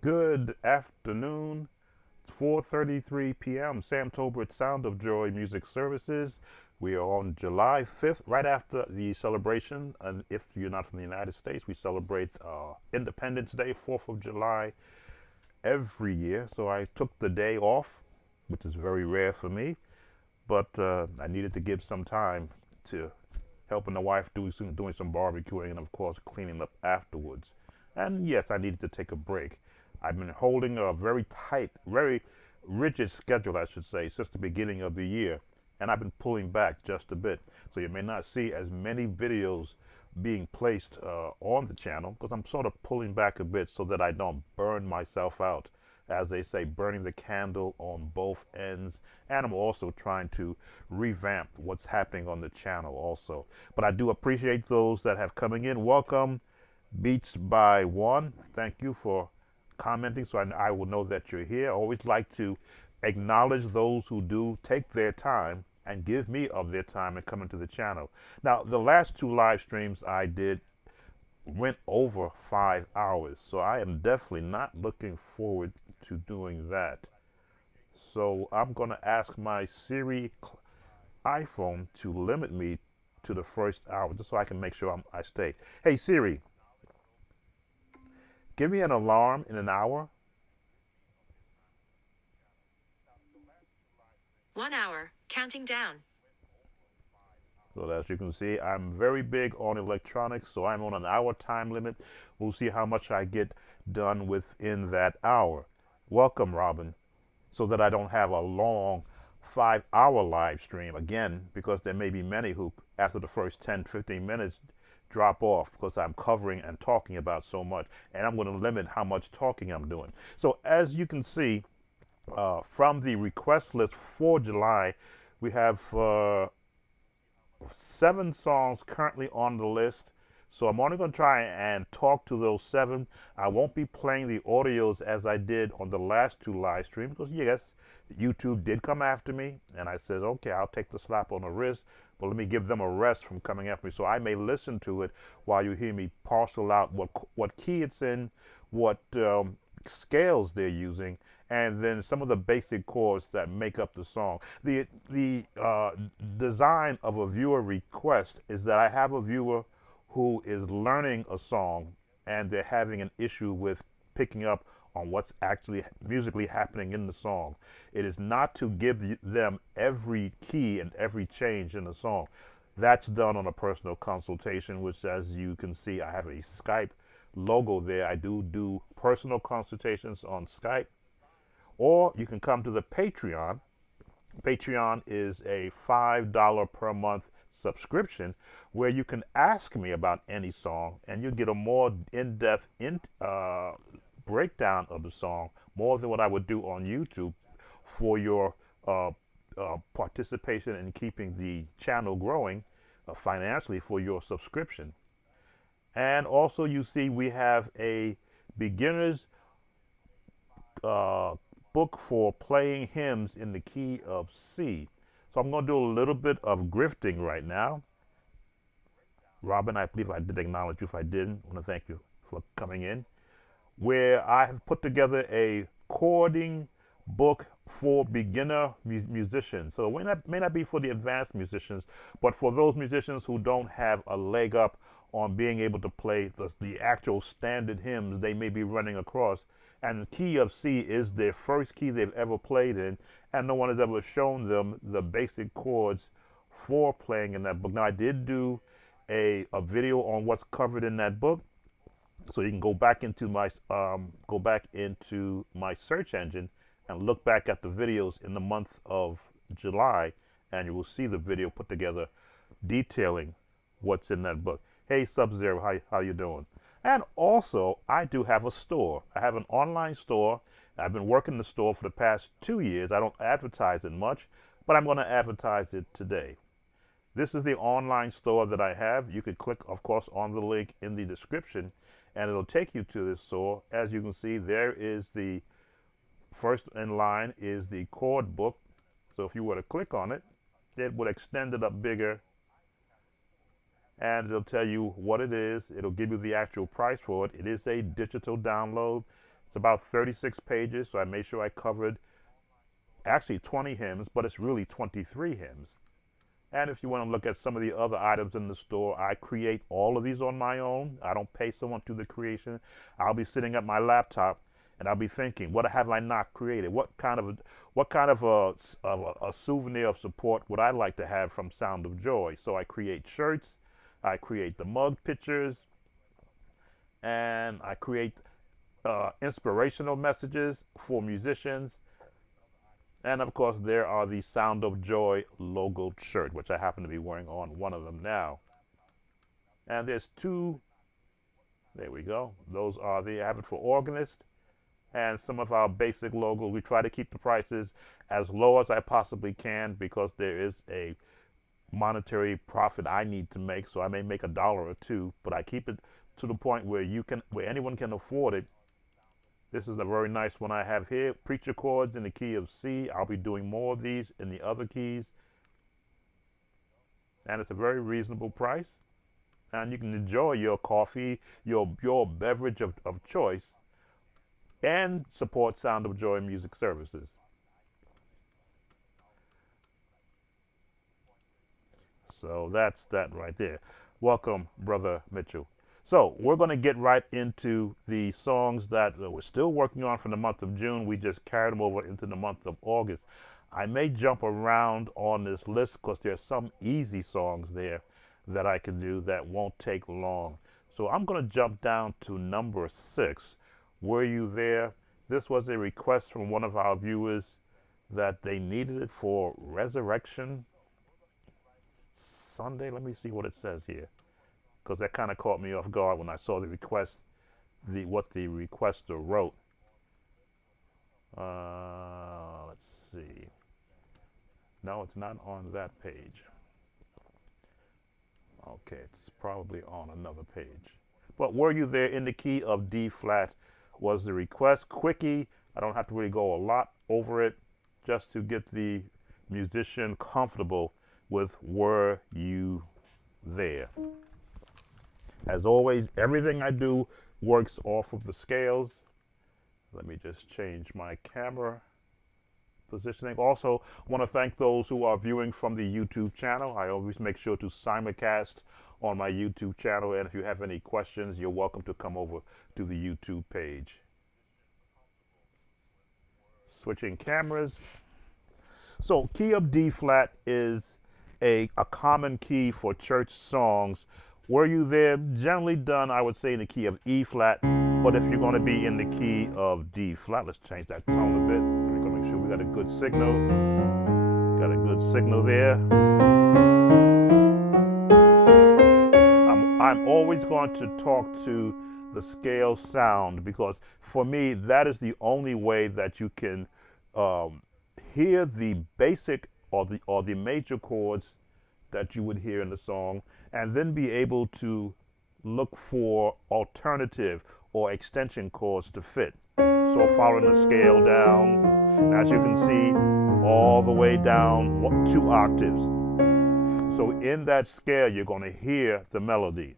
Good afternoon. It's 4:33 p.m. Sam Tolbert Sound of Joy Music Services. We are on July 5th, right after the celebration. And if you're not from the United States, we celebrate Independence Day, 4th of July, every year. So I took the day off, which is very rare for me, but I needed to give some time to helping the wife doing some barbecuing and, of course, cleaning up afterwards. And yes, I needed to take a break. I've been holding a very tight, very rigid schedule, I should say, since the beginning of the year. And I've been pulling back just a bit. So you may not see as many videos being placed on the channel because I'm sort of pulling back a bit so that I don't burn myself out. As they say, burning the candle on both ends. And I'm also trying to revamp what's happening on the channel also. But I do appreciate those that have coming in. Welcome, Beats by One. Thank you for commenting so I will know that you're here. I always like to acknowledge those who do take their time and give me of their time and come into the channel. Now, the last two live streams I did went over 5 hours, so I am definitely not looking forward to doing that. So I'm going to ask my Siri iPhone to limit me to the first hour just so I can make sure I stay. Hey Siri, give me an alarm in an hour. 1 hour, counting down. So as you can see, I'm very big on electronics, so I'm on an hour time limit. We'll see how much I get done within that hour. Welcome, Robin, so that I don't have a long 5 hour live stream again, because there may be many who, after the first 10, 15 minutes, drop off because I'm covering and talking about so much, and I'm going to limit how much talking I'm doing. So as you can see, from the request list for July, we have 7 songs currently on the list. So I'm only going to try and talk to those 7. I won't be playing the audios as I did on the last 2 live streams because, yes, YouTube did come after me. And I said, okay, I'll take the slap on the wrist, but let me give them a rest from coming after me. So I may listen to it while you hear me parcel out what key it's in, what scales they're using, and then some of the basic chords that make up the song. The design of a viewer request is that I have a viewer who is learning a song and they're having an issue with picking up on what's actually musically happening in the song. It is not to give them every key and every change in the song. That's done on a personal consultation, which, as you can see, I have a Skype logo there. I do personal consultations on Skype. Or you can come to the Patreon. Patreon is a $5 per month subscription where you can ask me about any song and you get a more in-depth breakdown of the song, more than what I would do on YouTube, for your participation in keeping the channel growing financially for your subscription. And also, you see, we have a beginner's uh, book for playing hymns in the key of C. So I'm going to do a little bit of grifting right now. Robin, I believe I did acknowledge you. If I didn't, I want to thank you for coming in. Where I have put together a chording book for beginner musicians. So it may not be for the advanced musicians, but for those musicians who don't have a leg up on being able to play the actual standard hymns they may be running across. And the key of C is their first key they've ever played in, and no one has ever shown them the basic chords for playing in that book. Now, I did do a video on what's covered in that book, so you can go back into my search engine and look back at the videos in the month of July, and you will see the video put together detailing what's in that book. Hey Sub-Zero, how you doing? And also, I do have a store. I have an online store. I've been working the store for the past 2 years. I don't advertise it much, but I'm going to advertise it today. This is the online store that I have. You could click, of course, on the link in the description, and it'll take you to this store. As you can see, there is the first in line is the chord book. So if you were to click on it, it would extend it up bigger, and it'll tell you what it is. It'll give you the actual price for it. It is a digital download. It's about 36 pages, so I made sure I covered actually 20 hymns, but it's really 23 hymns. And if you want to look at some of the other items in the store, I create all of these on my own. I don't pay someone to do the creation. I'll be sitting at my laptop and I'll be thinking, what have I not created? What kind of a souvenir of support would I like to have from Sound of Joy? So I create shirts, I create the mug pictures, and I create inspirational messages for musicians. And of course, there are the Sound of Joy logoed shirt, which I happen to be wearing on one of them now. And there's two, there we go. Those are the Avid for Organist and some of our basic logos. We try to keep the prices as low as I possibly can because there is a monetary profit I need to make. So I may make $1 or $2, but I keep it to the point where anyone can afford it. This is a very nice one I have here. Preacher chords in the key of C. I'll be doing more of these in the other keys. And it's a very reasonable price. And you can enjoy your coffee, your beverage of choice, and support Sound of Joy Music Services. So that's that right there. Welcome, Brother Mitchell. So we're going to get right into the songs that we're still working on for the month of June. We just carried them over into the month of August. I may jump around on this list because there's some easy songs there that I can do that won't take long. So I'm going to jump down to number 6. Were You There? This was a request from one of our viewers that they needed it for Resurrection Sunday. Let me see what it says here, because that kind of caught me off guard when I saw the request, what the requester wrote. Let's see. No, it's not on that page. Okay, it's probably on another page. But Were You There in the key of D flat was the request. Quickie, I don't have to really go a lot over it, just to get the musician comfortable with Were You There. As always, everything I do works off of the scales. Let me just change my camera positioning. Also, want to thank those who are viewing from the YouTube channel. I always make sure to simulcast on my YouTube channel, and if you have any questions, you're welcome to come over to the YouTube page. Switching cameras. So key of D flat is a common key for church songs. Were You There? Generally done, I would say, in the key of E flat, but if you're going to be in the key of D flat, let's change that tone a bit. We're going to make sure we got a good signal. Got a good signal there. I'm always going to talk to the scale sound, because for me, that is the only way that you can hear the basic or the major chords that you would hear in the song, and then be able to look for alternative or extension chords to fit. So following the scale down, as you can see, all the way down 2 octaves. So in that scale, you're going to hear the melody.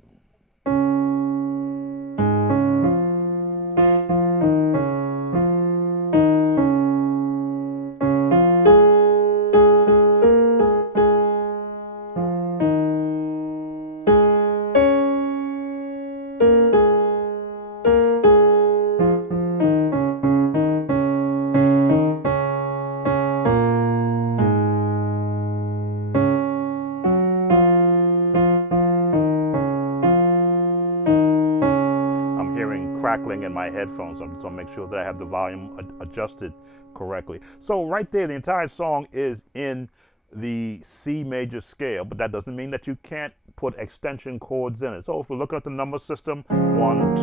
Crackling in my headphones. I'm just going to make sure that I have the volume adjusted correctly. So right there, the entire song is in the C major scale, but that doesn't mean that you can't put extension chords in it. So if we're looking at the number system, 1, 2,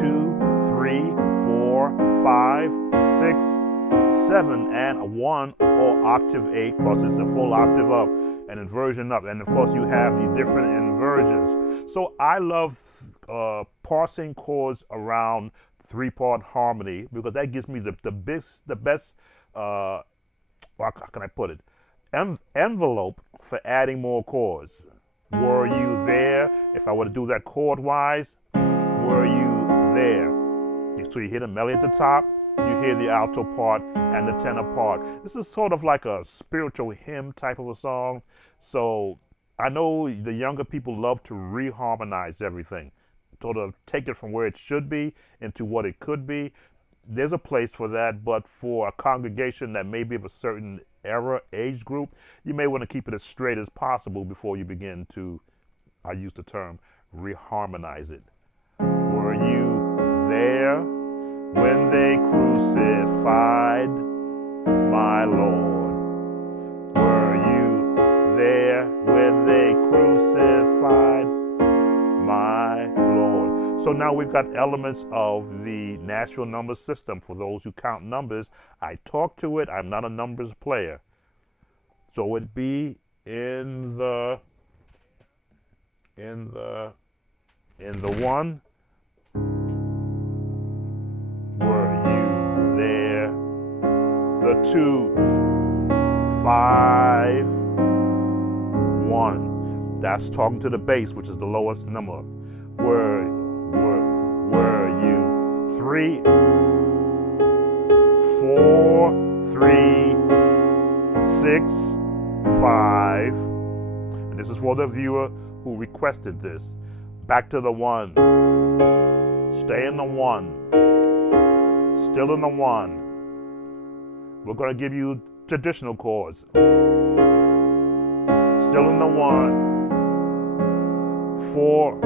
3, 4, 5, 6, 7, and a 1 or octave 8, plus it's a full octave up, an inversion up, and of course you have the different inversions. So I love parsing chords around 3-part harmony, because that gives me the best how can I put it, envelope for adding more chords. Were you there? If I were to do that chord wise, were you there? You So you hear the melody at the top, you hear the alto part and the tenor part. This is sort of like a spiritual hymn type of a song. So I know the younger people love to reharmonize everything, sort of take it from where it should be into what it could be. There's a place for that, but for a congregation that may be of a certain era, age group, you may want to keep it as straight as possible before you begin to, I use the term, reharmonize it. Were you there when they crucified my Lord? Were you there when they crucified my Lord? So now we've got elements of the natural number system. For those who count numbers, I talk to it. I'm not a numbers player. So it'd be in the one. Were you there? The 2, 5, 1. That's talking to the bass, which is the lowest number. Were you 3, 4, 3, 6, 5. And this is for the viewer who requested this. Back to the 1. Stay in the 1. Still in the 1. We're going to give you traditional chords. Still in the 1. 4.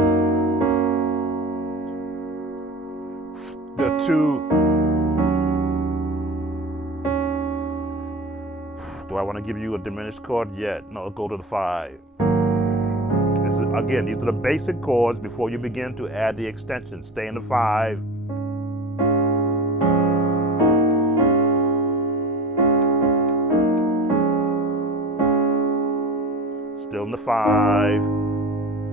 The 2. Do I want to give you a diminished chord yet? No, go to the 5. Again, these are the basic chords before you begin to add the extensions. Stay in the 5. Still in the 5,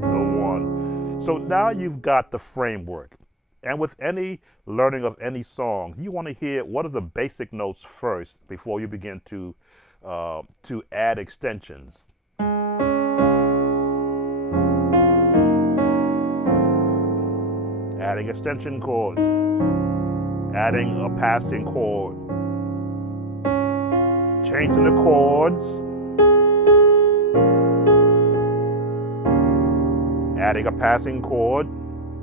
the 1. So now you've got the framework. And with any learning of any song, you want to hear what are the basic notes first before you begin to add extensions. Adding extension chords, adding a passing chord, changing the chords, adding a passing chord,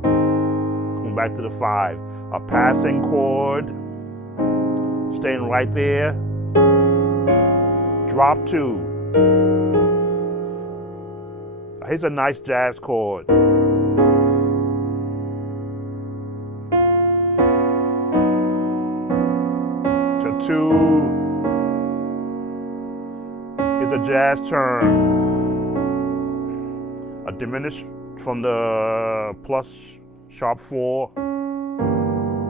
going back to the 5, a passing chord, staying right there, drop 2. Here's a nice jazz chord. To 2. Here's a jazz turn. A diminished from the plus sharp 4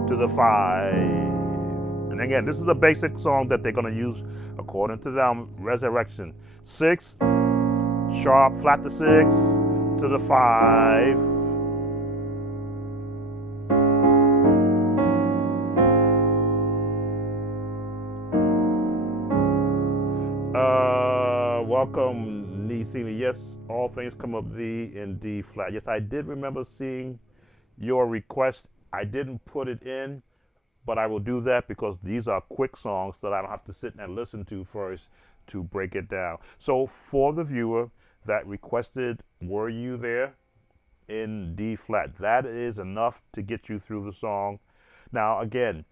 to the 5. And again, this is a basic song that they're going to use according to them. Resurrection. 6, sharp, flat to 6 to the 5. Welcome, CeCe. Yes, all things come of thee in D flat. Yes, I did remember seeing your request. I didn't put it in, but I will do that because these are quick songs that I don't have to sit and listen to first to break it down. So for the viewer that requested Were You There in D flat, that is enough to get you through the song. Now again,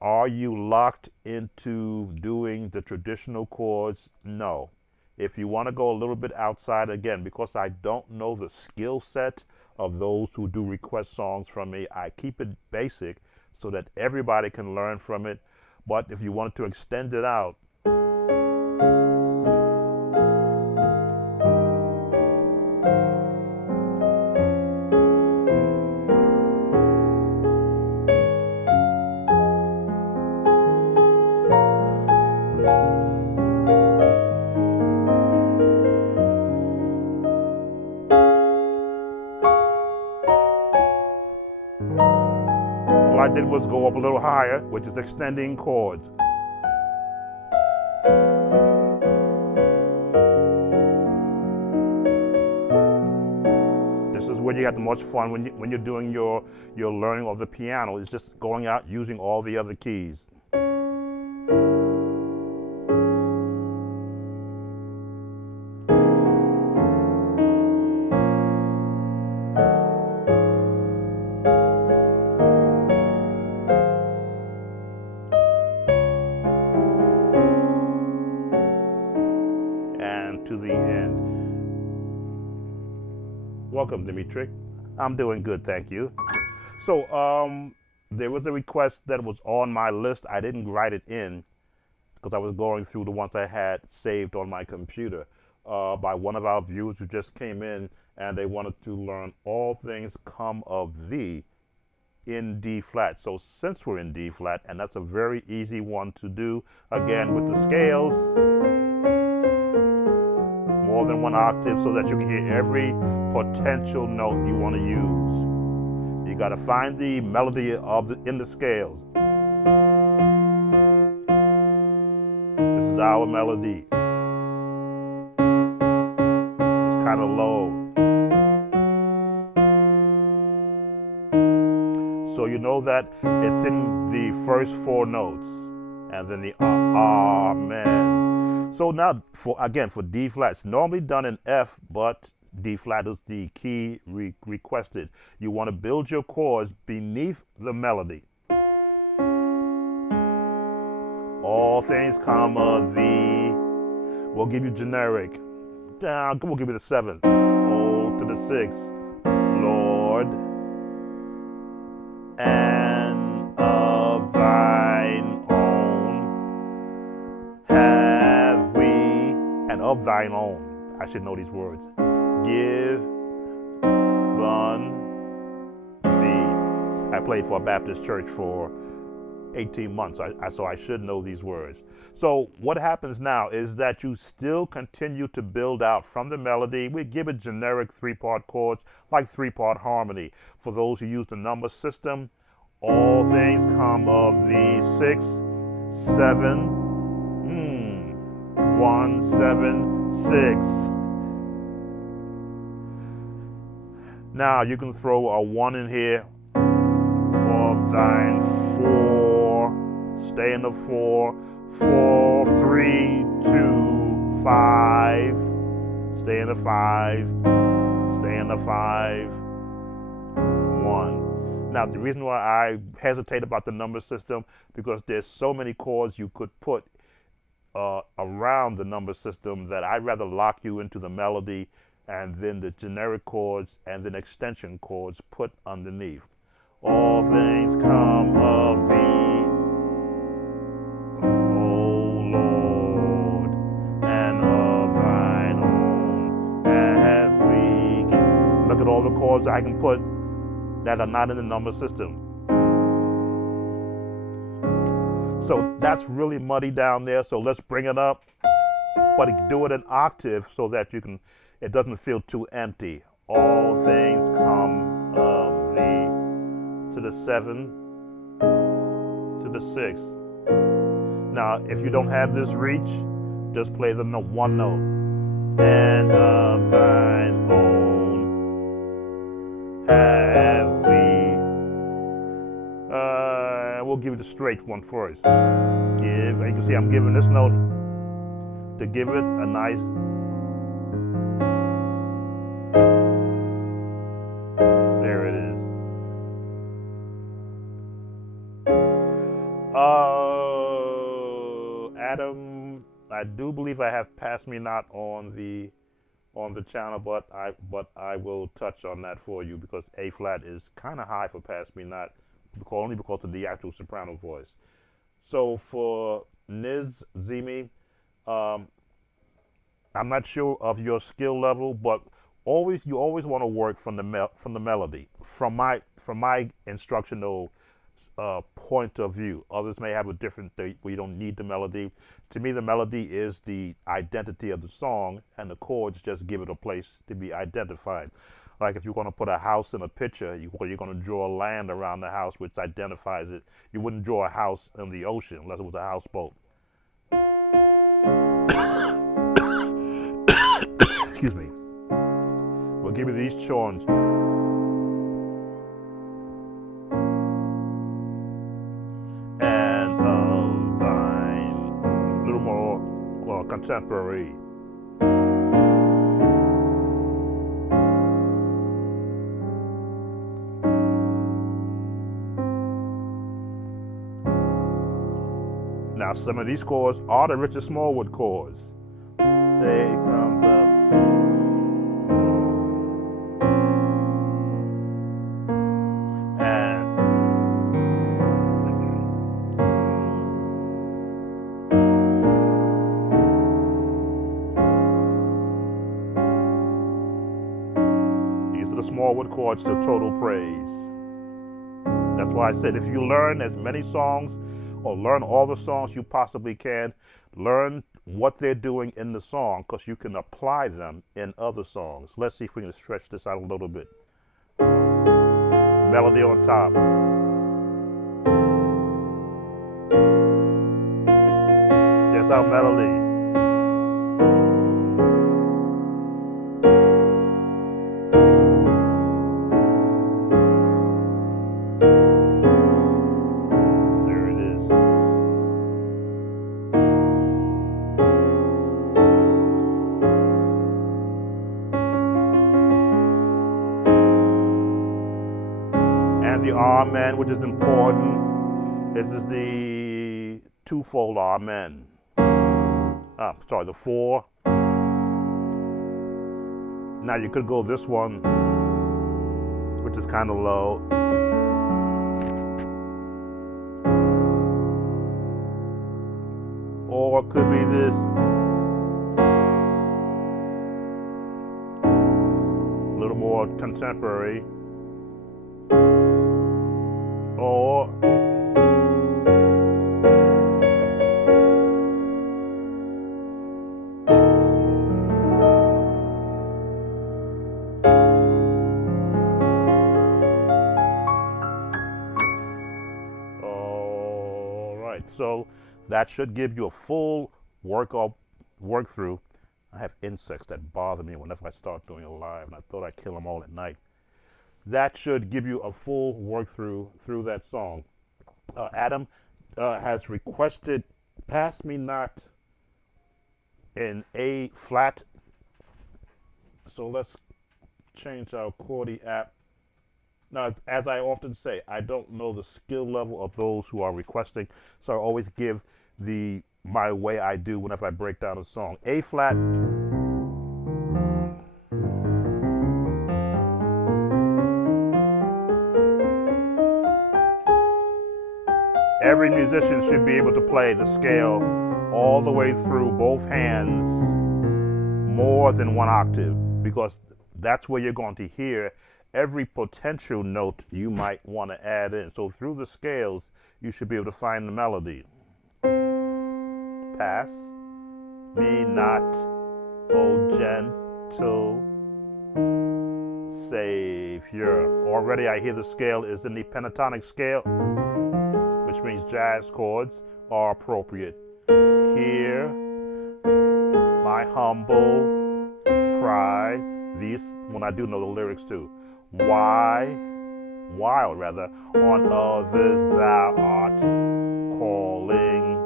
are you locked into doing the traditional chords? No. If you want to go a little bit outside, again, because I don't know the skill set of those who do request songs from me, I keep it basic so that everybody can learn from it. But if you wanted to extend it out, all I did was go up a little higher, which is extending chords. This is where you have the most fun when you're doing your learning of the piano is just going out using all the other keys. And to the end. Welcome, Dimitri. I'm doing good, thank you. So, there was a request that was on my list. I didn't write it in because I was going through the ones I had saved on my computer by one of our viewers who just came in, and they wanted to learn All Things Come of Thee in D flat. So since we're in D flat, and that's a very easy one to do, again with the scales, more than one octave so that you can hear every potential note you want to use. You got to find the melody in the scales. This is our melody. It's kind of low. So you know that it's in the first four notes, and then the amen. So now, for D flat, it's normally done in F, but D flat is the key requested. You want to build your chords beneath the melody. All things come of thee. We'll give you generic. We'll give you the seventh. Oh, to the sixth. Lord, and of thine own have we, and of thine own. I should know these words. Give thee. I played for a Baptist church for 18 months, so I should know these words. So what happens now is that you still continue to build out from the melody. We give it generic three-part chords, like three-part harmony. For those who use the number system, all things come of thee, 6, 7, 1, 7, 6. Now you can throw a 1 in here for thine 4, stay in the 4, 4, 3, 2, 5, stay in the 5, stay in the 5, 1. Now the reason why I hesitate about the number system, because there's so many chords you could put around the number system that I'd rather lock you into the melody and then the generic chords and then extension chords put underneath. All things come of thee, O Lord, and of thine own have we. Look at all the chords I can put that are not in the number system. So that's really muddy down there, so let's bring it up, but do it in octave so that you can, it doesn't feel too empty. All things come of thee, to the 7, to the 6. Now, if you don't have this reach, just play the one note. And of thine own have we. We'll give you the straight one first. Give, you can see I'm giving this note to give it a nice. There it is. Adam, I do believe I have Pass Me Not on the channel, but I will touch on that for you because A flat is kind of high for Pass Me Not, only because of the actual soprano voice. So for Niz Zimi, I'm not sure of your skill level, but you always want to work from the melody. From my instructional point of view, others may have a different thing where you don't need the melody. To me, the melody is the identity of the song, and the chords just give it a place to be identified. Like if you're going to put a house in a picture, you're going to draw land around the house, which identifies it. You wouldn't draw a house in the ocean unless it was a houseboat. Excuse me. We'll give you these tones. And a little more contemporary. Now, some of these chords are the Richard Smallwood chords. Say comes the these are the Smallwood chords to Total Praise. That's why I said if you learn as many songs or learn all the songs you possibly can, learn what they're doing in the song because you can apply them in other songs. Let's see if we can stretch this out a little bit. Melody on top. There's our melody. The Amen, which is important. This is the twofold Amen. Sorry, the 4. Now you could go this one, which is kind of low. Or it could be this. A little more contemporary. Or all right, so that should give you a full work through. I have insects that bother me whenever I start doing a live, and I thought I'd kill them all at night. That should give you a full work through that song. Adam has requested Pass Me Not in A flat. So let's change our Chordy app. Now, as I often say, I don't know the skill level of those who are requesting, so I always give my way I do whenever I break down a song. A flat. Every musician should be able to play the scale all the way through, both hands, more than one octave, because that's where you're going to hear every potential note you might want to add in. So through the scales, you should be able to find the melody. Pass me not, O gentle Savior. Already I hear the scale is in the pentatonic scale, which means jazz chords are appropriate. Hear my humble cry. These, when I do know the lyrics too. While rather, on others thou art calling.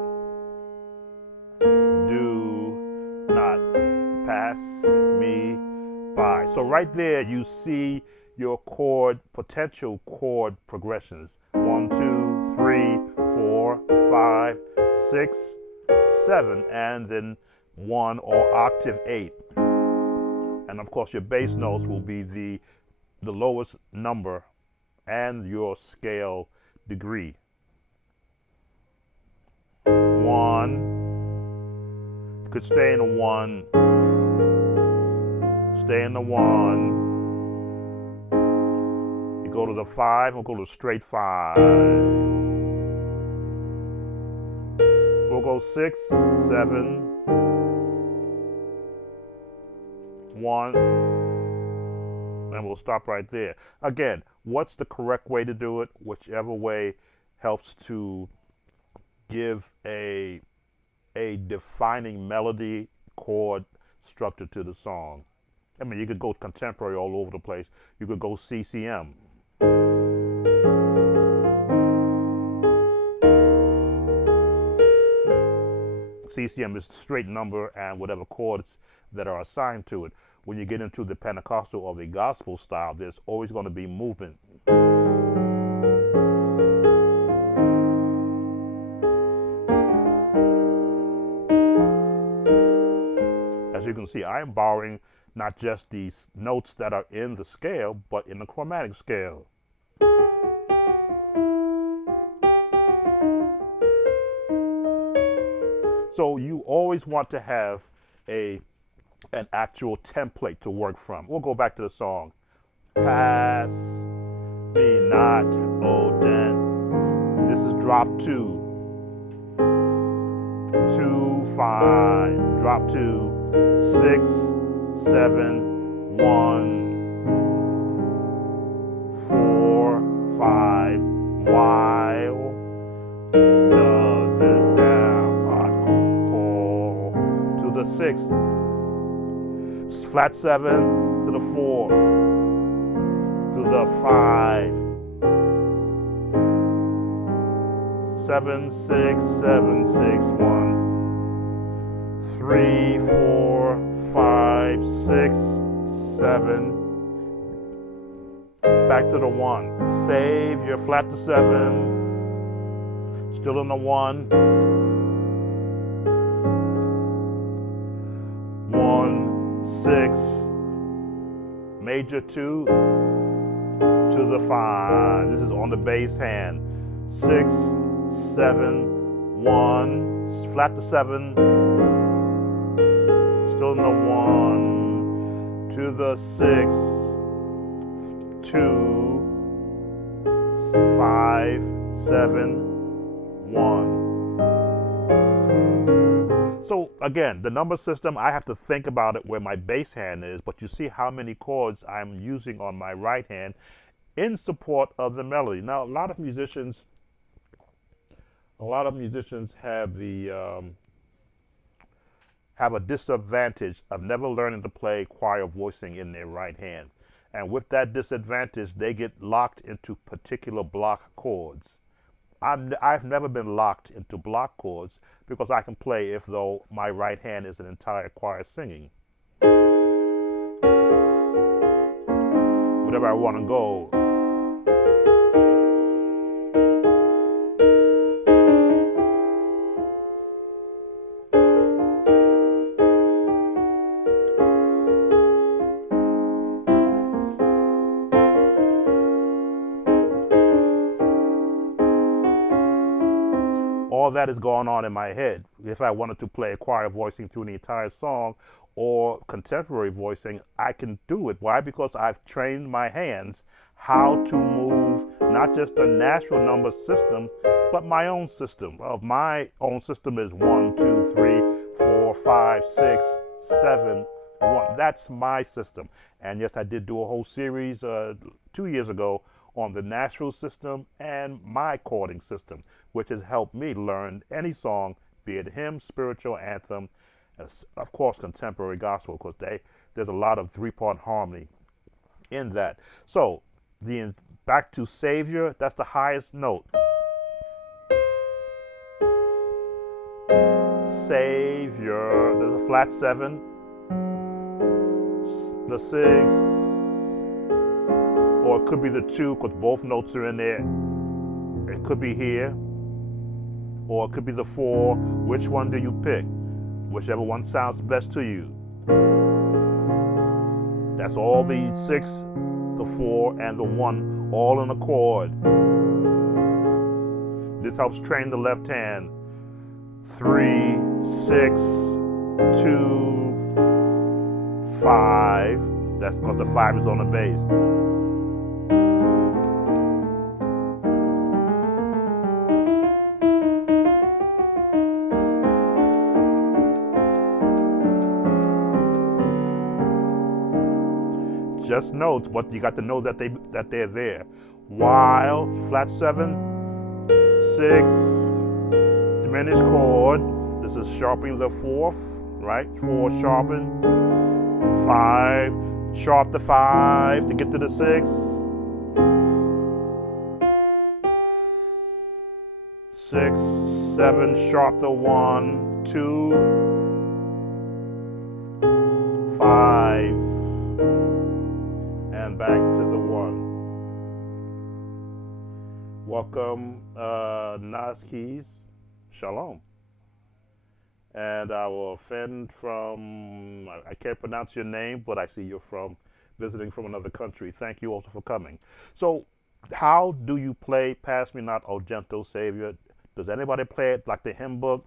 Do not pass me by. So right there you see your potential chord progressions. 1, 2, 3, 4, 5, 6, 7, and then 1 or octave 8. And of course your bass notes will be the lowest number and your scale degree. 1, you could stay in the 1, stay in the 1. You go to the 5, we'll go to straight 5. We'll go 6, 7, 1, and we'll stop right there. Again, what's the correct way to do it? Whichever way helps to give a defining melody, chord structure to the song. I mean, you could go contemporary all over the place. You could go CCM. CCM is straight number and whatever chords that are assigned to it. When you get into the Pentecostal or the gospel style, there's always going to be movement. As you can see, I am borrowing not just these notes that are in the scale, but in the chromatic scale. So you always want to have an actual template to work from. We'll go back to the song. Pass me not, oh den. This is drop 2. 2, 5, drop 2, 6, 7, 1, 4, 5, while this down, I call to the 6, flat 7 to the 4, to the 5, 7, 6, 7, 6, 1, 3, 4, 5, 6, 7, back to the 1, save your flat to 7, still in the 1, 1, 6, major 2 to the 5. This is on the bass hand. 6, 7, 1, flat to 7, still in the 1 to the 6, 2, 5, 7, 1. So again, the number system, I have to think about it where my bass hand is, but you see how many chords I'm using on my right hand in support of the melody. Now, a lot of musicians have have a disadvantage of never learning to play choir voicing in their right hand. And with that disadvantage, they get locked into particular block chords. I've never been locked into block chords because I can play if though my right hand is an entire choir singing. Whatever I want to go. All that is going on in my head. If I wanted to play a choir voicing through the entire song or contemporary voicing, I can do it. Why? Because I've trained my hands how to move not just a natural number system, but my own system. My own system is 1, 2, 3, 4, 5, 6, 7, 1. That's my system. And yes, I did do a whole series 2 years ago on the natural system and my chording system, which has helped me learn any song, be it hymn, spiritual, anthem, and of course contemporary gospel, because there's a lot of 3-part harmony in that. So back to Savior, that's the highest note. Savior, there's a flat 7, the 6, or it could be the 2 because both notes are in there. It could be here, or it could be the 4. Which one do you pick? Whichever one sounds best to you. That's all the 6, the 4, and the 1, all in a chord. This helps train the left hand. 3, 6, 2, 5. That's because the 5 is on the bass. Just notes, but you got to know that they're there. While flat 7, 6, diminished chord. This is sharpening the 4th, right? 4 sharpen, 5 Sharp the 5 to get to the 6. 6, 7, sharp the 1, 2, 5, and back to the 1. Welcome, Nas Keys. Shalom. And I will offend from, I can't pronounce your name, but I see you're visiting from another country. Thank you also for coming. So, how do you play Pass Me Not, O Gentle Savior? Does anybody play it like the hymn book?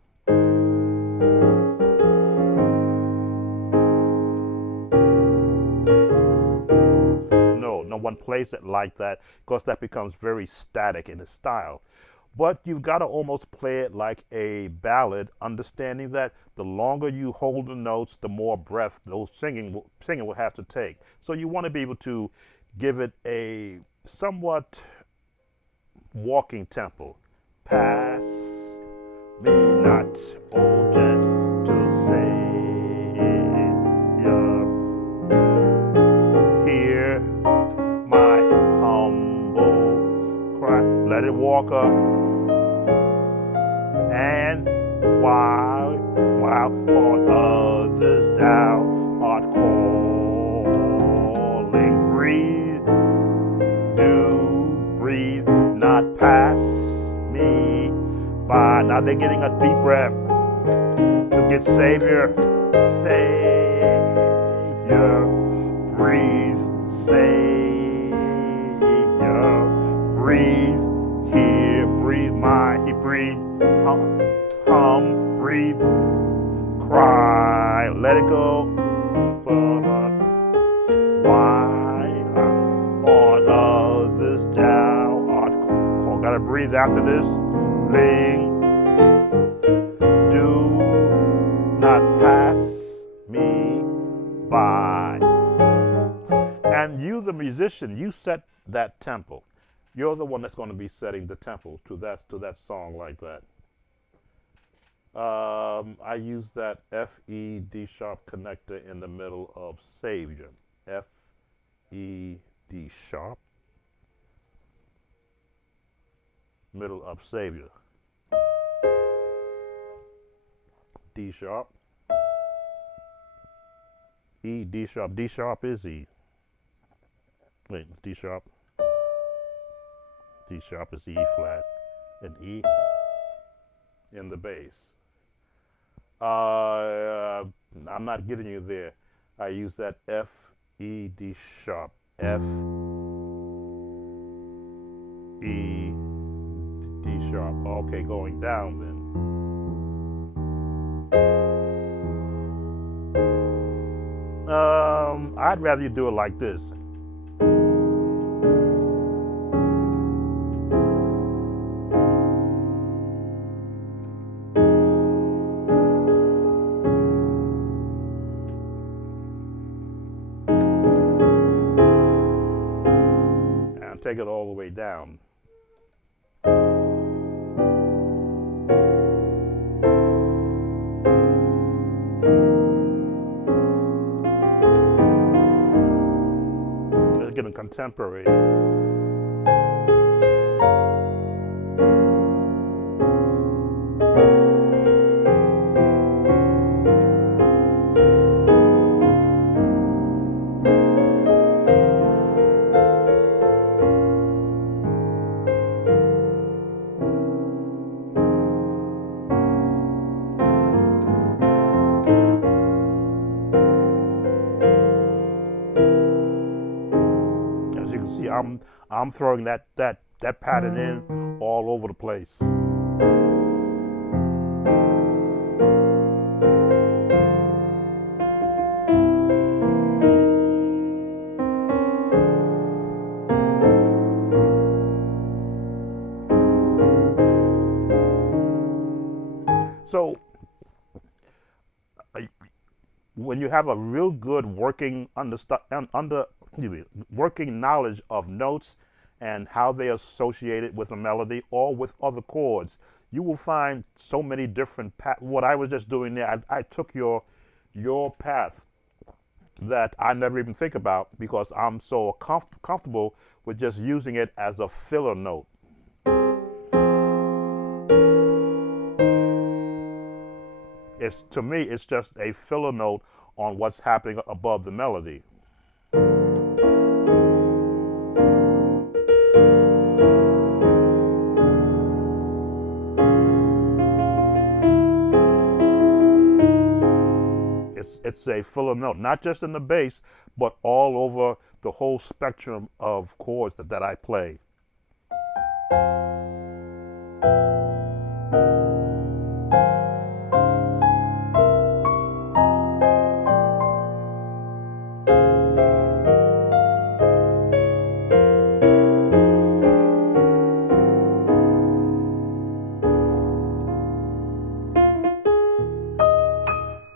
No, no one plays it like that because that becomes very static in its style. But you've got to almost play it like a ballad, understanding that the longer you hold the notes, the more breath those singing will have to take. So you want to be able to give it a somewhat walking tempo. Pass me not, O gentle Savior, hear my humble cry. Let it walk up. And while on others thou art calling, breathe, not pass me by. Now they're getting a deep breath to get Savior, breathe, Savior, breathe, here, breathe he breathe, breathe, cry, let it go. Why on others thou art called? Gotta breathe after this. Do not pass me by. And you, the musician, you set that tempo. You're the one that's going to be setting the tempo to that song like that. I use that F, E, D sharp connector in the middle of Savior. F, E, D sharp, middle of Savior. D sharp, E, D sharp. D sharp is E. Wait, D sharp. D sharp is E flat, and E in the bass. I'm not getting you there. I use that F, E, D sharp, F, E, D sharp. Okay, going down then. I'd rather you do it like this. Take it all the way down. Let's get a contemporary. See, I'm throwing that pattern in all over the place. So when you have a real good working working knowledge of notes and how they are associated with a melody or with other chords, you will find so many different what I was just doing there. I took your path that I never even think about because I'm so comfortable with just using it as a filler note. To me, it's just a filler note on what's happening above the melody. It's a filler note, not just in the bass, but all over the whole spectrum of chords that I play.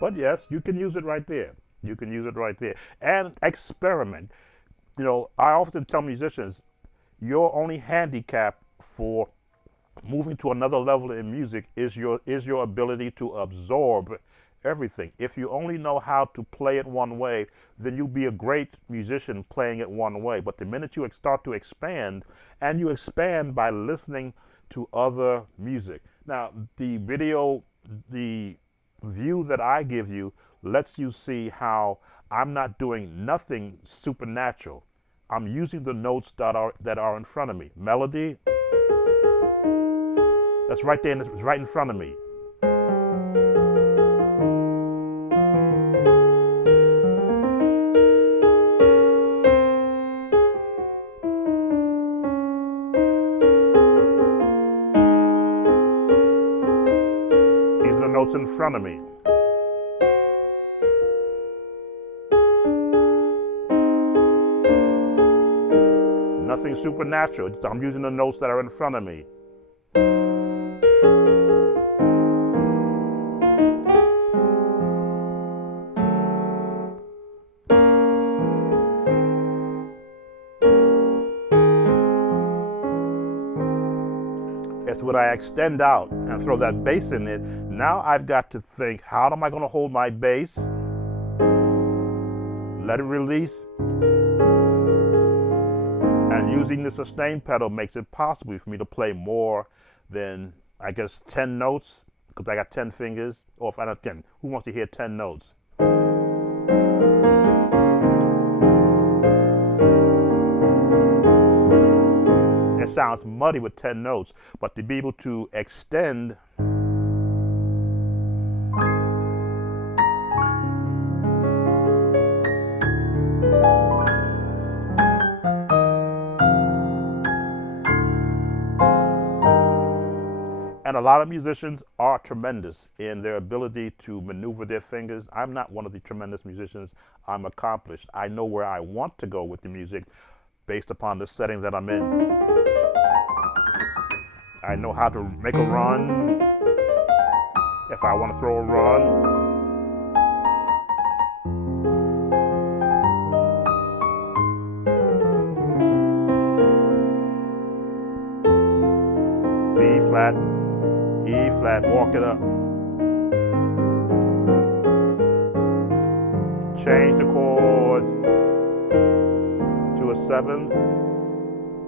But yes, you can use it right there. You can use it right there. And experiment. You know, I often tell musicians, your only handicap for moving to another level in music is your ability to absorb everything. If you only know how to play it one way, then you'll be a great musician playing it one way. But the minute you start to expand, and you expand by listening to other music. Now, the view that I give you lets you see how I'm not doing nothing supernatural. I'm using the notes that are in front of me. Melody, that's right there, it's right in front of me. These are the notes in front of me. Nothing supernatural. I'm using the notes that are in front of me. It's when I extend out and throw that bass in it. Now I've got to think, how am I going to hold my bass? Let it release. And using the sustain pedal makes it possible for me to play more than, I guess, 10 notes, because I got 10 fingers. Or if I don't 10, who wants to hear 10 notes? It sounds muddy with 10 notes, but to be able to extend and a lot of musicians are tremendous in their ability to maneuver their fingers. I'm not one of the tremendous musicians. I'm accomplished. I know where I want to go with the music based upon the setting that I'm in. I know how to make a run if I want to throw a run. B flat, E flat, walk it up. Change the chords to a 7,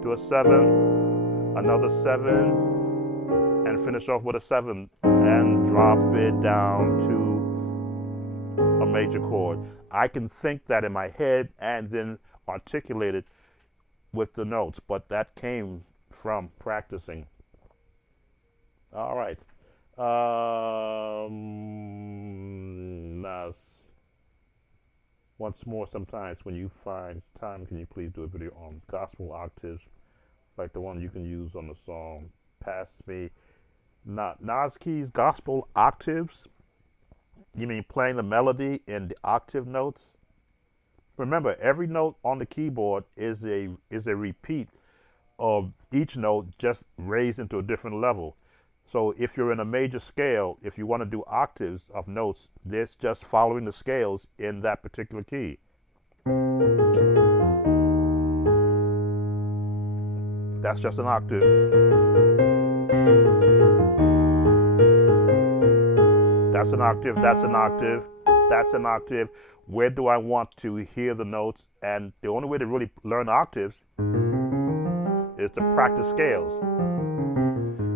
to a 7, another 7, and finish off with a 7 and drop it down to a major chord. I can think that in my head and then articulate it with the notes, but that came from practicing. All right. Now, once more, sometimes when you find time, can you please do a video on gospel octaves, like the one you can use on the song Pass Me? Nas Keys gospel octaves? You mean playing the melody in the octave notes? Remember, every note on the keyboard is a repeat of each note, just raised into a different level. So if you're in a major scale, if you want to do octaves of notes, this just following the scales in that particular key. That's just an octave. That's an octave, that's an octave, that's an octave. where do I want to hear the notes, and the only way to really learn octaves is to practice scales.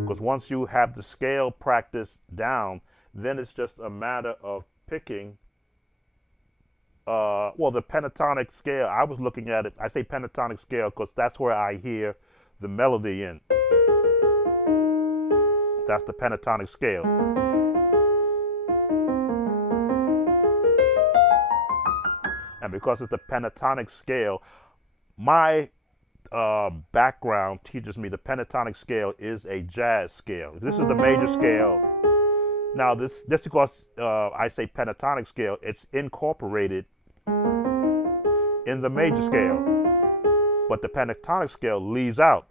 Because once you have the scale practice down, then it's just a matter of picking, well, the pentatonic scale. I was looking at it, I say pentatonic scale because that's where I hear the melody in. That's the pentatonic scale. And because it's the pentatonic scale, my background teaches me the pentatonic scale is a jazz scale. This is the major scale. Now, this because I say pentatonic scale, it's incorporated in the major scale, but the pentatonic scale leaves that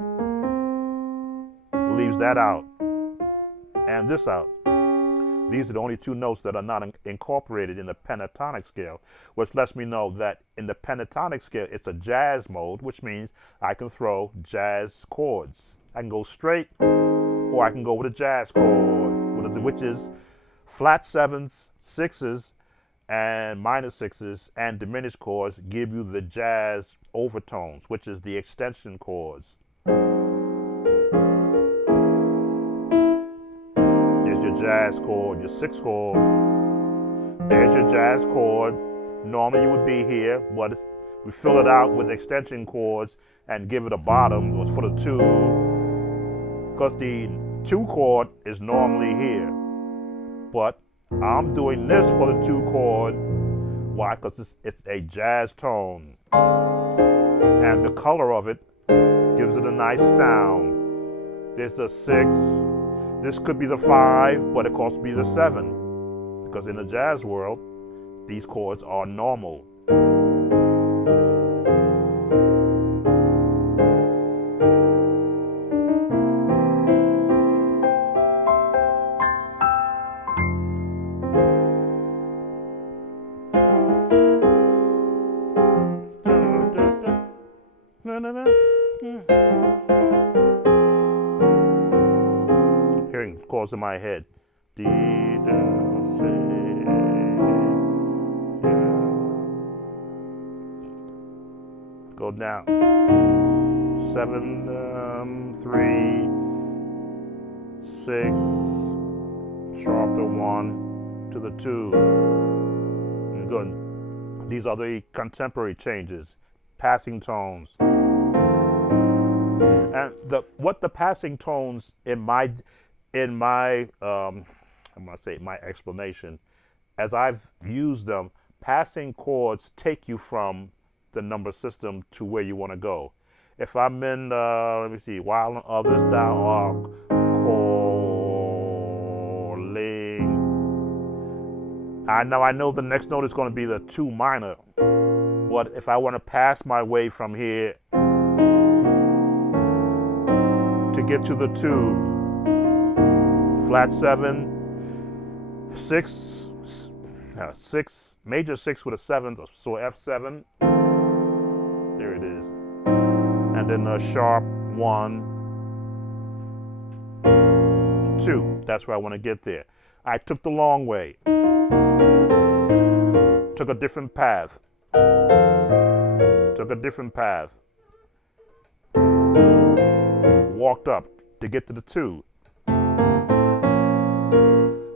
out, and this out. These are the only two notes that are not incorporated in the pentatonic scale, which lets me know that in the pentatonic scale, it's a jazz mode, which means I can throw jazz chords. I can go straight, or I can go with a jazz chord, which is flat sevens, sixes, and minor sixes, and diminished chords give you the jazz overtones, which is the extension chords. Jazz chord, your sixth chord. There's your jazz chord. Normally you would be here, but we fill it out with extension chords and give it a bottom. It's for the two, because the two chord is normally here. But I'm doing this for the two chord. Why? Because it's a jazz tone. And the color of it gives it a nice sound. There's the six. This could be the 5, but it could also be the 7, because in the jazz world, these chords are normal. Hearing chords in my head. Go down. 7, 3, 6, sharp to 1 to the 2. Good. These are the contemporary changes, passing tones. And what the passing tones in my I'm gonna say my explanation, as I've used them, passing chords take you from the number system to where you want to go. If I'm in, let me see, while others thou art calling, I know the next note is going to be the 2 minor, but if I want to pass my way from here to get to the 2, flat 7, 6, major 6 with a 7, so F7, there it is, and then a sharp 1, 2, that's where I want to get there. I took the long way, took a different path, walked up to get to the 2.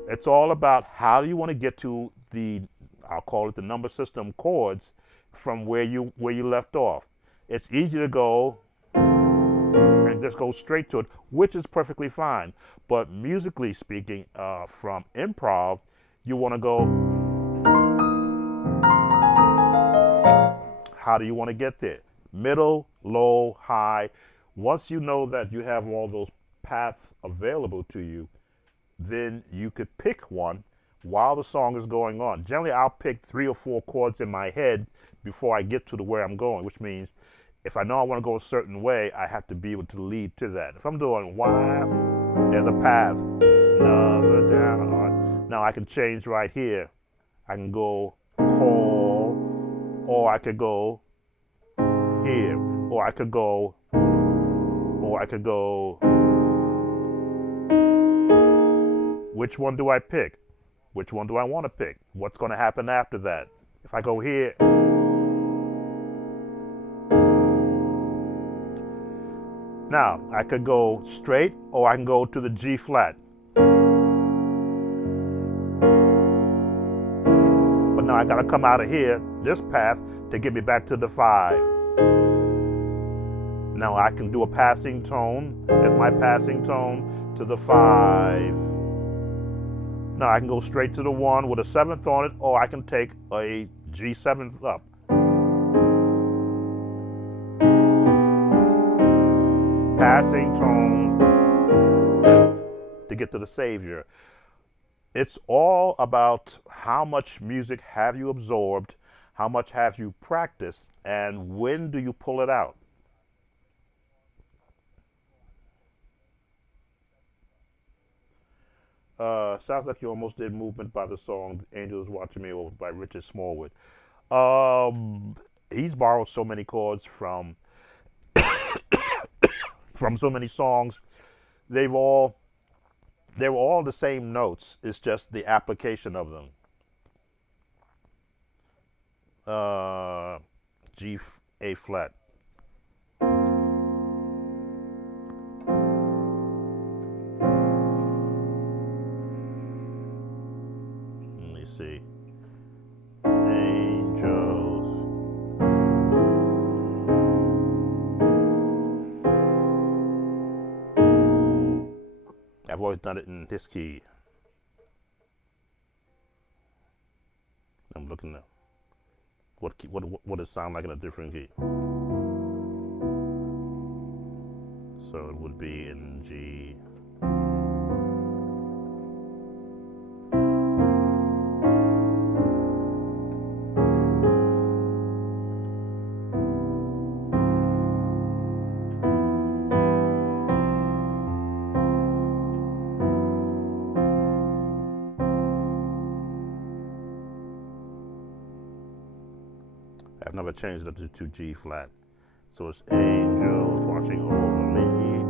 It's all about how do you want to get to the, I'll call it the number system chords from where you left off. It's easy to go and just go straight to it, which is perfectly fine. But musically speaking, from improv, you want to go, how do you want to get there? Middle, low, high. Once you know that you have all those paths available to you, then you could pick one while the song is going on. Generally, I'll pick 3 or 4 chords in my head before I get to where I'm going, which means if I know I want to go a certain way, I have to be able to lead to that. If I'm doing why, there's a path. Another down. Now I can change right here. I can go call, or I could go here, or I could go. Which one do I pick? Which one do I want to pick? What's going to happen after that? If I go here, now I could go straight or I can go to the G flat. But now I gotta come out of here, this path, to get me back to the 5. Now I can do a passing tone. That's my passing tone to the 5. Now I can go straight to the 1 with a 7th on it, or I can take a G7 up. Passing tone to get to the Savior. It's all about how much music have you absorbed, how much have you practiced, and when do you pull it out. Sounds like you almost did Movement by the song Angels Watching Me Over by Richard Smallwood. Um, he's borrowed so many chords from so many songs. They've all they were all the same notes. It's just the application of them. Uh, G A flat. Let me see. Angels. I've always done it in this key. I'm looking at what it sound like in a different key. So it would be in G. I've never changed it up to G flat. So it's angels watching over me.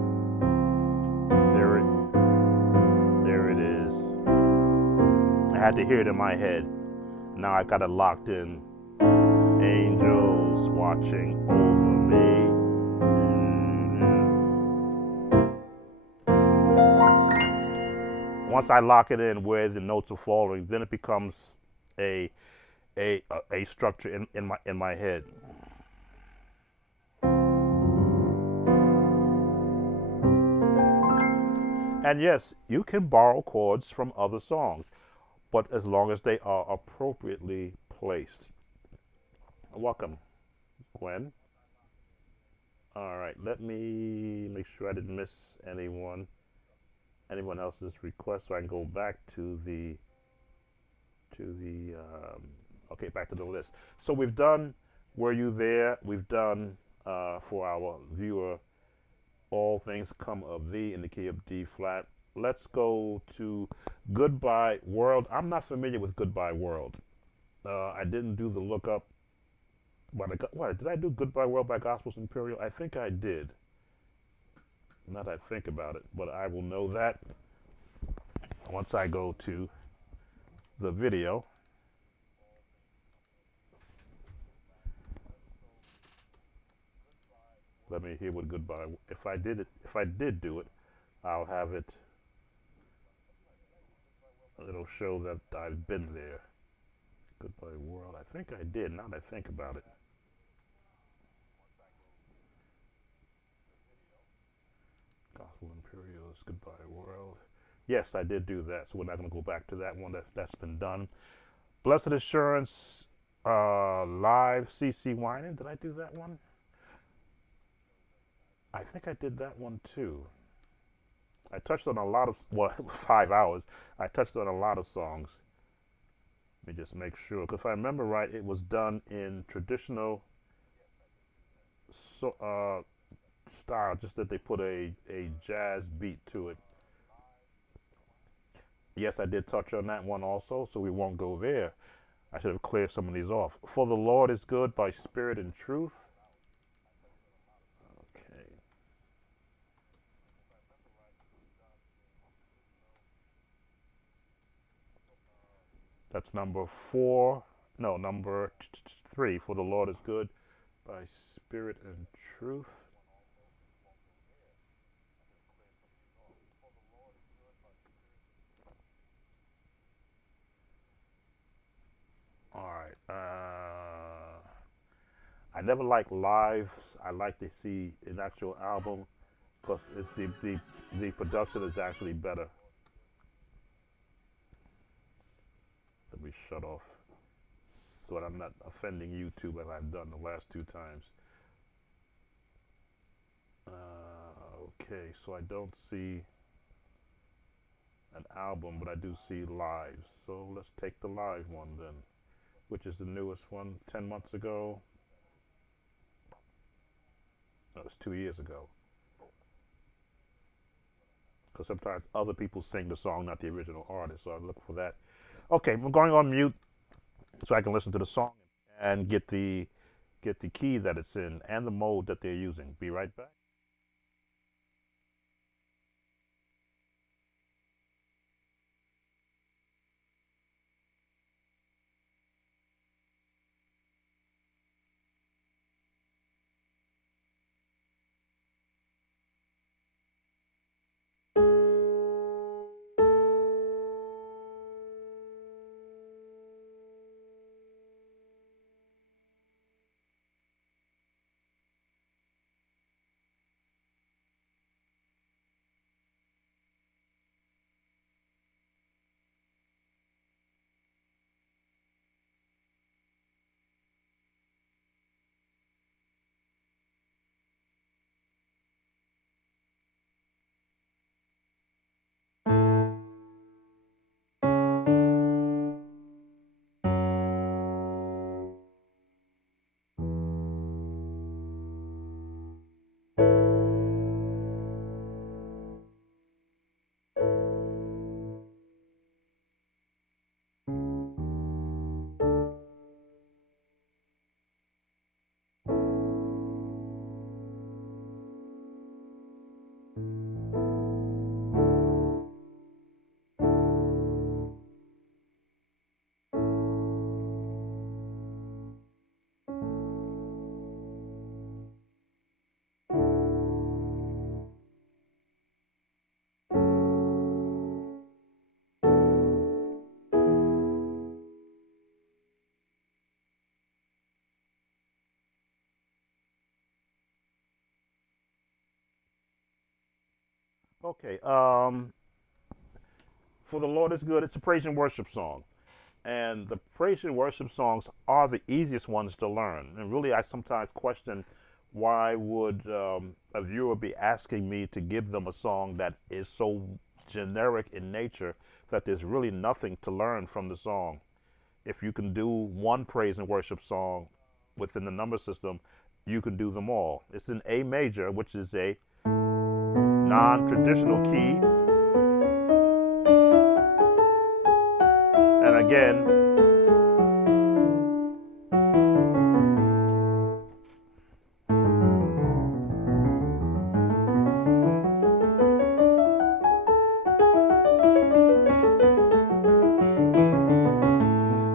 There it is. I had to hear it in my head. Now I got it locked in. Angels watching over me. Once I lock it in where the notes are falling, then it becomes a structure in my head. And yes, you can borrow chords from other songs, but as long as they are appropriately placed. Welcome, Gwen. All right, let me make sure I didn't miss anyone else's request, so I can go back to the okay, back to the list. So we've done Were You There? We've done for our viewer All Things Come of Thee in the key of D flat. Let's go to Goodbye World. I'm not familiar with Goodbye World. I didn't do the lookup. What did I do? Goodbye World by Gospels Imperial? I think I did. Not that I think about it, but I will know that once I go to the video. Let me hear what Goodbye. If I did do it, I'll have it. It'll show that I've been there. Goodbye World. I think I did. Now that I think about it. Gospel Imperials. Goodbye World. Yes, I did do that. So we're not going to go back to that one. That's been done. Blessed Assurance. Live CeCe Winans. Did I do that one? I think I did that one too. I touched on a lot of, well, 5 hours. I touched on a lot of songs. Let me just make sure, because if I remember right, it was done in traditional style, just that they put a jazz beat to it. Yes, I did touch on that one also, so we won't go there. I should have cleared some of these off. For the Lord is Good by Spirit and Truth. Okay. That's number 4. No, number 3, For the Lord is Good by Spirit and Truth. All right. I never like lives. I like to see an actual album because it's the production is actually better. Let me shut off so that I'm not offending YouTube as I've done the last 2 times. Okay, so I don't see an album, but I do see lives. So let's take the live one then, which is the newest one, 10 months ago. That was 2 years ago. Because sometimes other people sing the song, not the original artist. So I look for that. Okay, I'm going on mute so I can listen to the song and get the key that it's in and the mode that they're using. Be right back. Okay. For the Lord is Good. It's a praise and worship song. And the praise and worship songs are the easiest ones to learn. And really, I sometimes question why would a viewer be asking me to give them a song that is so generic in nature that there's really nothing to learn from the song. If you can do one praise and worship song within the number system, you can do them all. It's in A major, which is a non-traditional key. And again,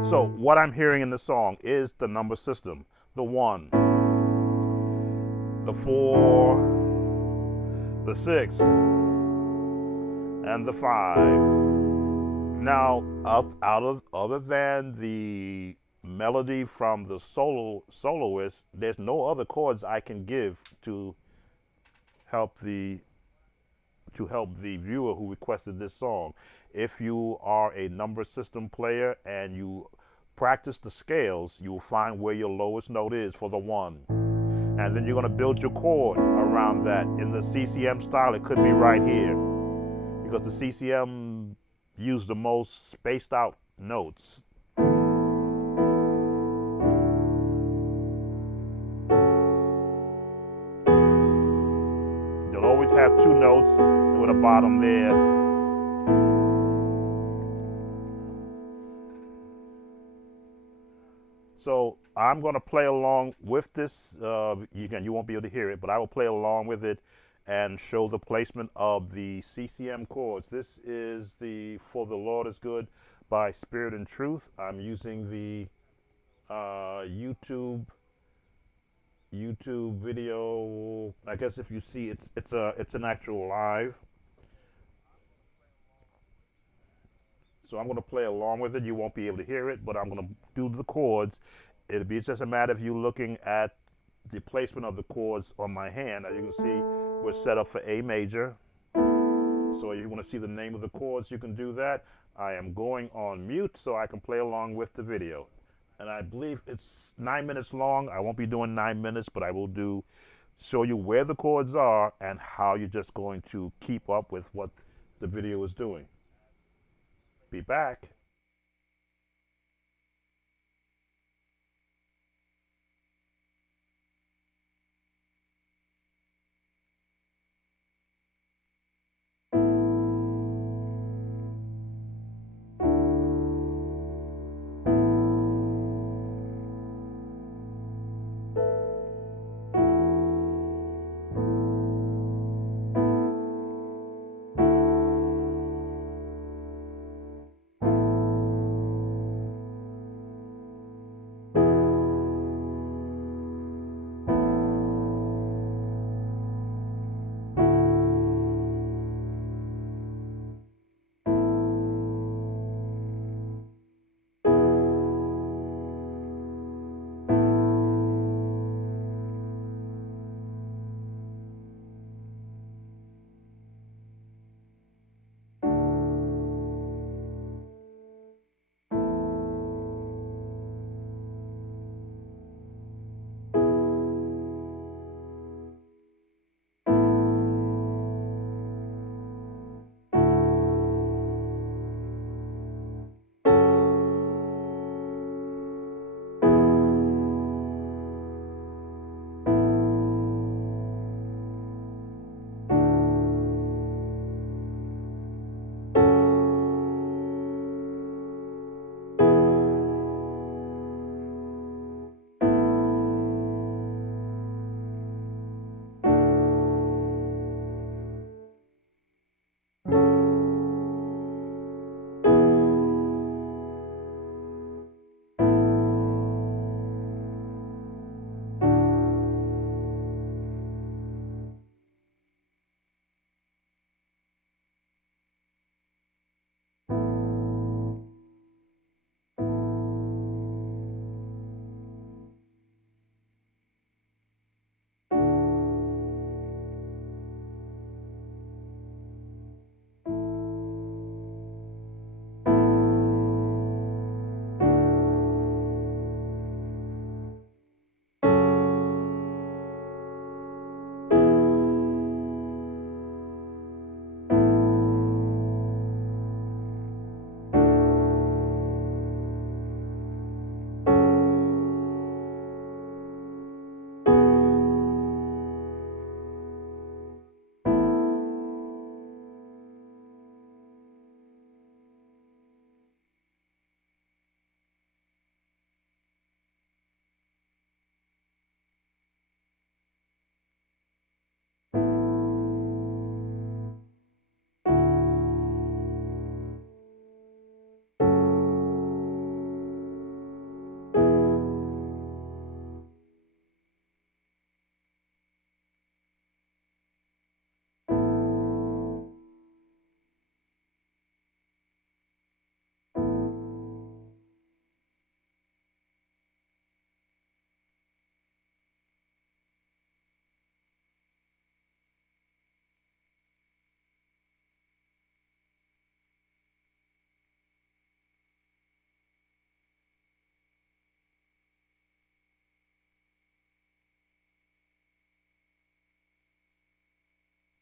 so what I'm hearing in the song is the number system. The 1, the 4, the 6, and the 5. Now, out of other than the melody from the soloist, there's no other chords I can give help the to help the viewer who requested this song. If you are a number system player and you practice the scales, you will find where your lowest note is for the 1. And then you're going to build your chord around that. In the CCM style, it could be right here, because the CCM use the most spaced out notes. They'll always have 2 notes with a bottom there. So I'm going to play along with this. Again, you won't be able to hear it, but I will play along with it and show the placement of the CCM chords. This is the For the Lord is Good by Spirit and Truth. I'm using the YouTube video. I guess if you see it's an actual live. So I'm gonna play along with it. You won't be able to hear it, but I'm gonna do the chords. It'll be just a matter of you looking at the placement of the chords on my hand. As you can see, we're set up for A major. So if you want to see the name of the chords, you can do that. I am going on mute so I can play along with the video. And I believe it's 9 minutes long. I won't be doing 9 minutes, but I will show you where the chords are and how you're just going to keep up with what the video is doing. Be back.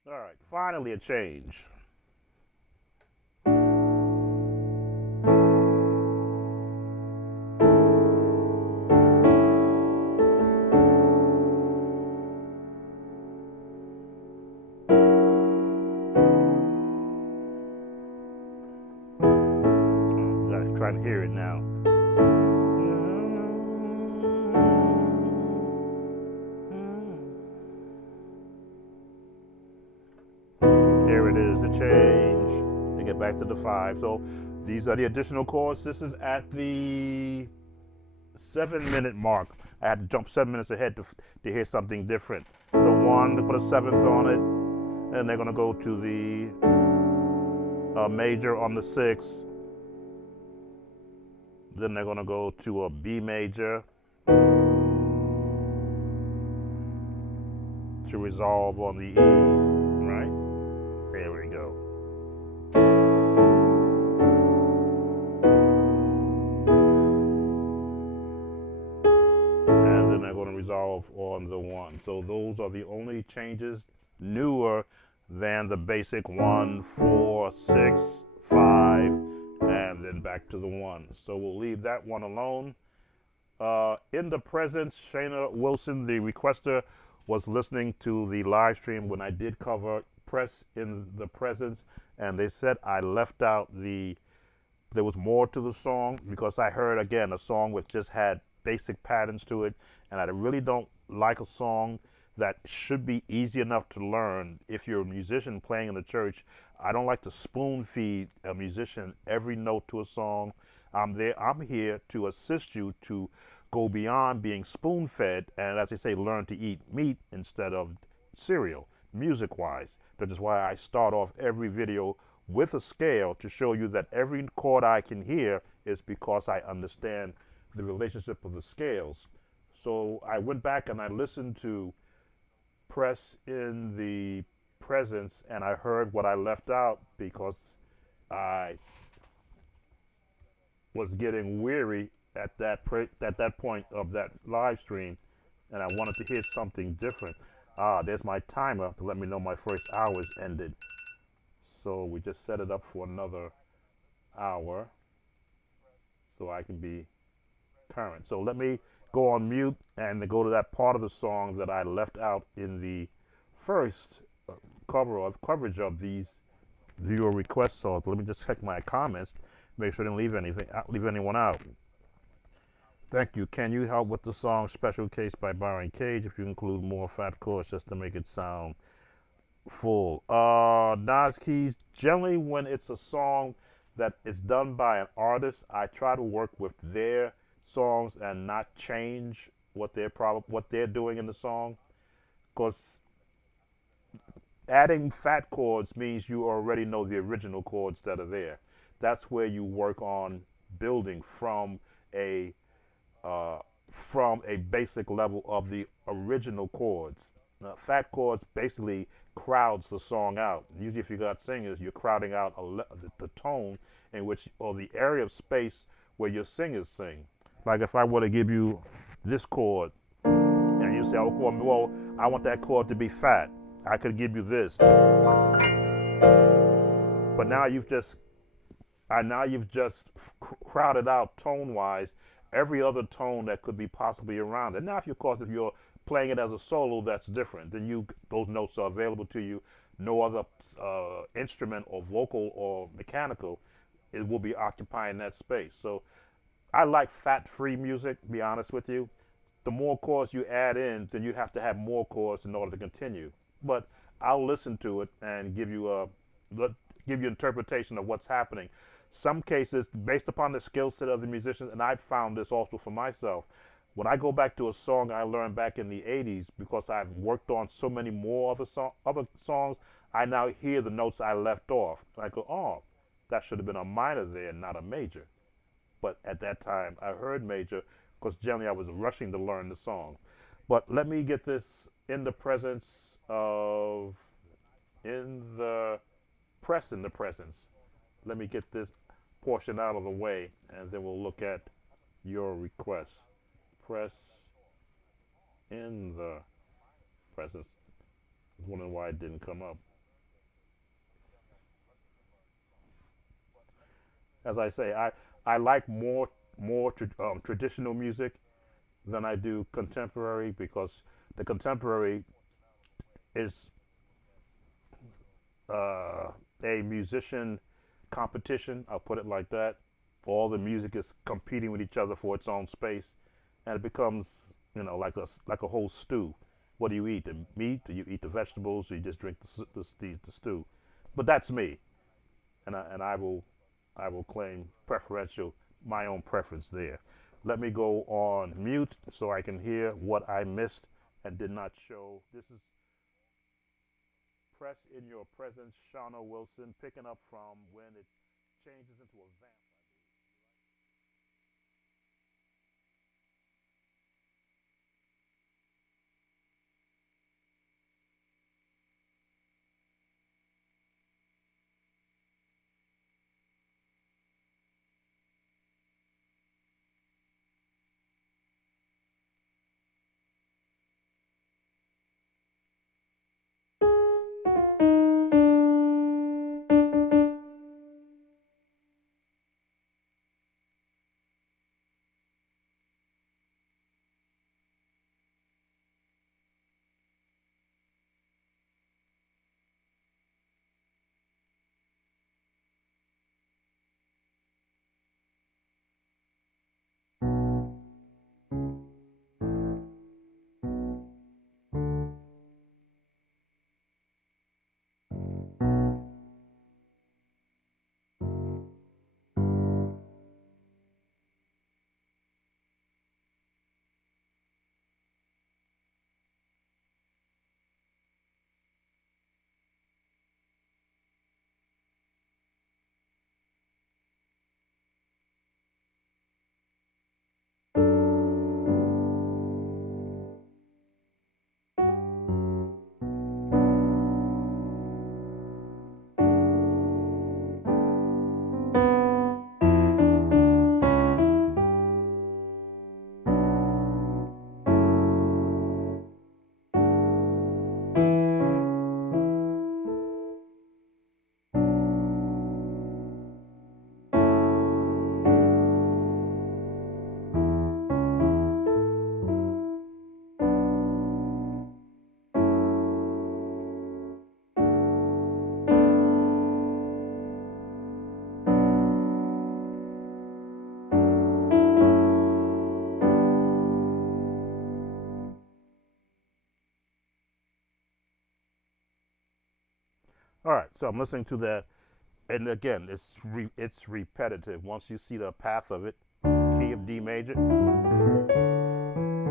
All right, finally a change. I'm trying to hear it now. Here it is, the change. They get back to the 5. So these are the additional chords. This is at the 7 minute mark. I had to jump 7 minutes ahead to hear something different. The one, to put a seventh on it, and they're going to go to the major on the sixth. Then they're going to go to a B major to resolve on the E, right? There we go. And then they're going to resolve on the one. So those are the only changes newer than the basic 1, 4, 6, 5, and then back to the 1. So we'll leave that one alone. In the presence, Shana Wilson, the requester, was listening to the live stream when I did cover press in the presence, and they said I left out there was more to the song because I heard, again, a song which just had basic patterns to it, and I really don't like a song that should be easy enough to learn if you're a musician playing in the church. I don't like to spoon feed a musician every note to a song. I'm here to assist you to go beyond being spoon fed and, as they say, learn to eat meat instead of cereal, music wise. That is why I start off every video with a scale to show you that every chord I can hear is because I understand the relationship of the scales. So I went back and I listened to press in the presence, and I heard what I left out because I was getting weary at that point of that live stream, and I wanted to hear something different. There's my timer to let me know my first hour is ended. So we just set it up for another hour so I can be current. So let me go on mute and go to that part of the song that I left out in the first coverage of these viewer requests. So let me just check my comments, make sure I didn't leave anyone out. Thank you. Can you help with the song Special Case by Byron Cage if you include more fat chords just to make it sound full? Nas Keys, generally when it's a song that is done by an artist, I try to work with their songs and not change what they're doing in the song, because adding fat chords means you already know the original chords that are there. That's where you work on building from a basic level of the original chords. Fat chords basically crowds the song out. Usually if you got singers, you're crowding out the tone in which, or the area of space where your singers sing. Like if I were to give you this chord and you say, oh, well, I want that chord to be fat, I could give you this. But now you've just crowded out tone-wise every other tone that could be possibly around it. Now, if you're playing it as a solo, that's different. Then those notes are available to you. No other instrument or vocal or mechanical, it will be occupying that space. So I like fat-free music, to be honest with you. The more chords you add in, then you have to have more chords in order to continue. But I'll listen to it and give you interpretation of what's happening. Some cases, based upon the skill set of the musicians, and I've found this also for myself, when I go back to a song I learned back in the 80s, because I've worked on so many more other songs, I now hear the notes I left off. I go, oh, that should have been a minor there, not a major. But at that time, I heard major, because generally I was rushing to learn the song. But let me get this in the presence. Let me get this portion out of the way, and then we'll look at your request. Press in the presence. I was wondering why it didn't come up. As I say, I like more traditional music than I do contemporary, because the contemporary is a musician competition. I'll put it like that. All the music is competing with each other for its own space, and it becomes, like a whole stew. What do you eat? The meat? Do you eat the vegetables? Or you just drink the stew? But that's me, and I will claim my own preference there. Let me go on mute so I can hear what I missed and did not show. This is Press in Your Presence, Shana Wilson, picking up from when it changes into a vamp. All right, so I'm listening to that, and again, it's repetitive. Once you see the path of it, key of D major,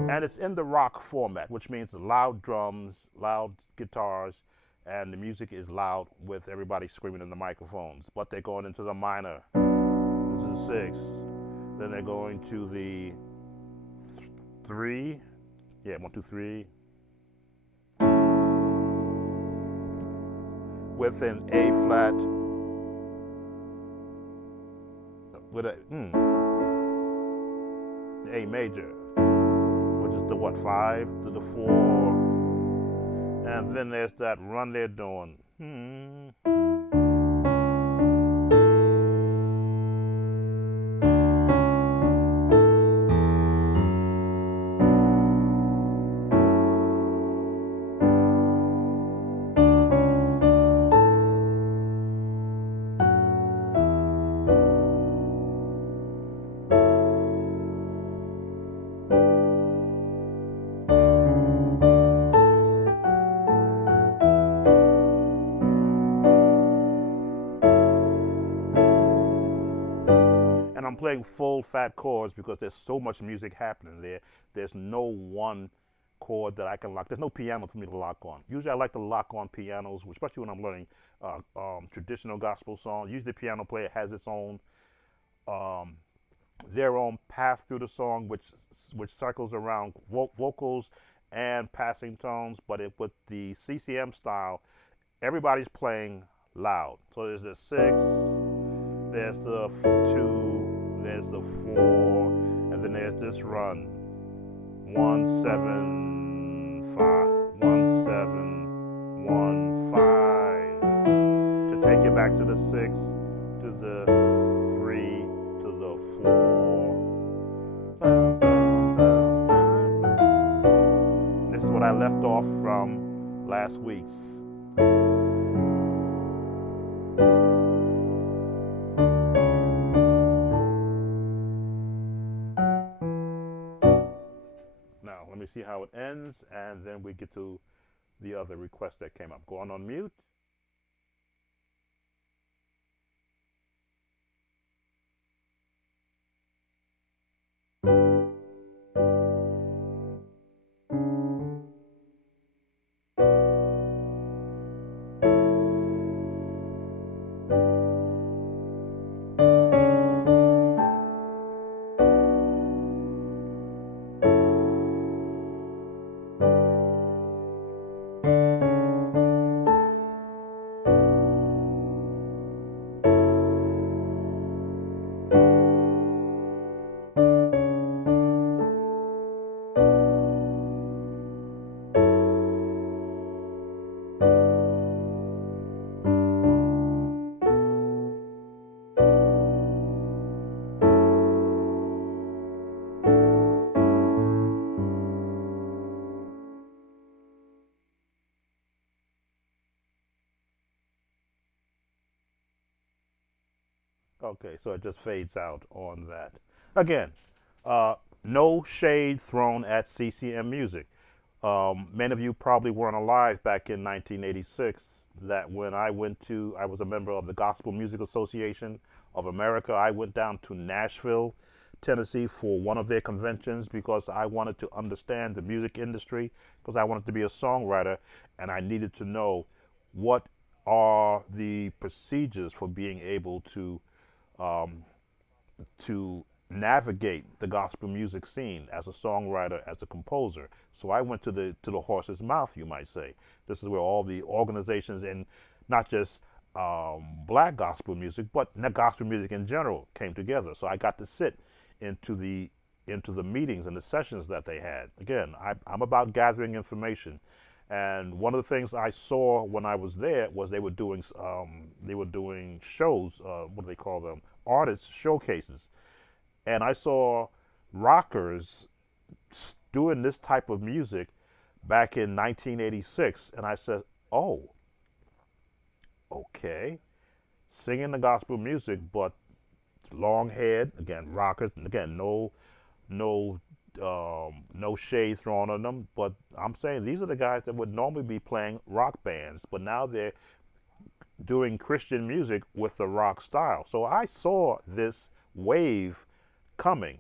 and it's in the rock format, which means loud drums, loud guitars, and the music is loud with everybody screaming in the microphones. But they're going into the minor. This is the 6. Then they're going to the 3. Yeah, 1, 2, 3. With an A flat. With a A major, which is the what, 5 to the 4, and then there's that run they're doing. And I'm playing full fat chords because there's so much music happening there. There's no one chord that I can lock. There's no piano for me to lock on. Usually I like to lock on pianos, especially when I'm learning traditional gospel songs. Usually the piano player has its own um, their own path through the song, which circles around vocals and passing tones. But with the CCM style, everybody's playing loud. So there's the 6, there's the 2, there's the 4, and then there's this run. 1, 7, 5, 1, 7, 1, 5. To take you back to the 6, to the 3, to the 4. This is what I left off from last week's. Now, let me see how it ends, and then we get to the other request that came up. Going on mute. Okay, so it just fades out on that. Again, uh, no shade thrown at CCM music. Many of you probably weren't alive back in 1986. That when I was a member of the Gospel Music Association of America. I went down to Nashville, Tennessee for one of their conventions because I wanted to understand the music industry, because I wanted to be a songwriter and I needed to know what are the procedures for being able um, to navigate the gospel music scene as a songwriter, as a composer. So I went to the horse's mouth, you might say. This is where all the organizations and not just black gospel music, but gospel music in general came together. So I got to sit into the meetings and the sessions that they had. Again, I'm about gathering information. And one of the things I saw when I was there was they were doing shows. What do they call them? Artist showcases. And I saw rockers doing this type of music back in 1986, and I said, "Oh, okay, singing the gospel music, but long haired. Again, rockers. Again, no, no shade thrown on them. But I'm saying these are the guys that would normally be playing rock bands, but now they're doing Christian music with the rock style. So I saw this wave coming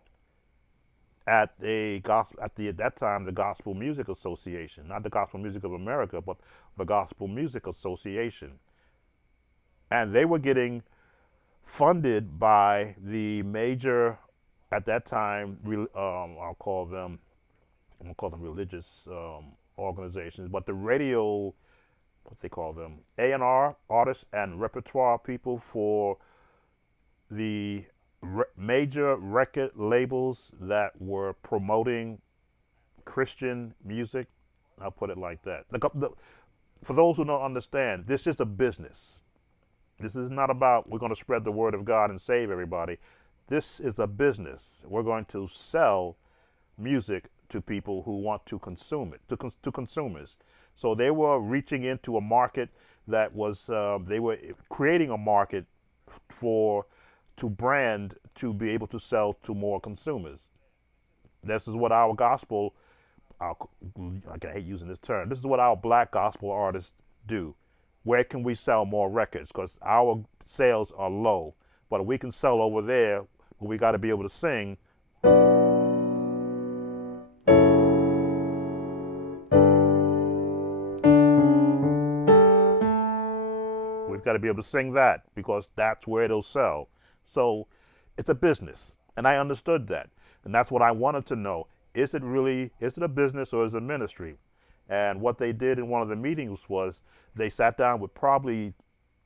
at a gospel at that time the Gospel Music Association, not the Gospel Music of America, but the Gospel Music Association, and they were getting funded by the major at that time. I'll call them religious organizations, but the radio, what they call them, A&R artists and repertoire people for the major record labels that were promoting Christian music. I'll put it like that. For those who don't understand, this is a business. This is not about we're going to spread the word of God and save everybody. This is a business. We're going to sell music to people who want to consume it, to consumers. So they were reaching into a market that was, they were creating a market for, to brand, to be able to sell to more consumers. This is what our gospel, our, I hate using this term, this is what our black gospel artists do. Where can we sell more records? Because our sales are low, but we can sell over there. We got to be able to sing. We've got to be able to sing that because that's where it'll sell. So it's a business. And I understood that. And that's what I wanted to know. Is it a business or is it a ministry? And what they did in one of the meetings was they sat down with probably,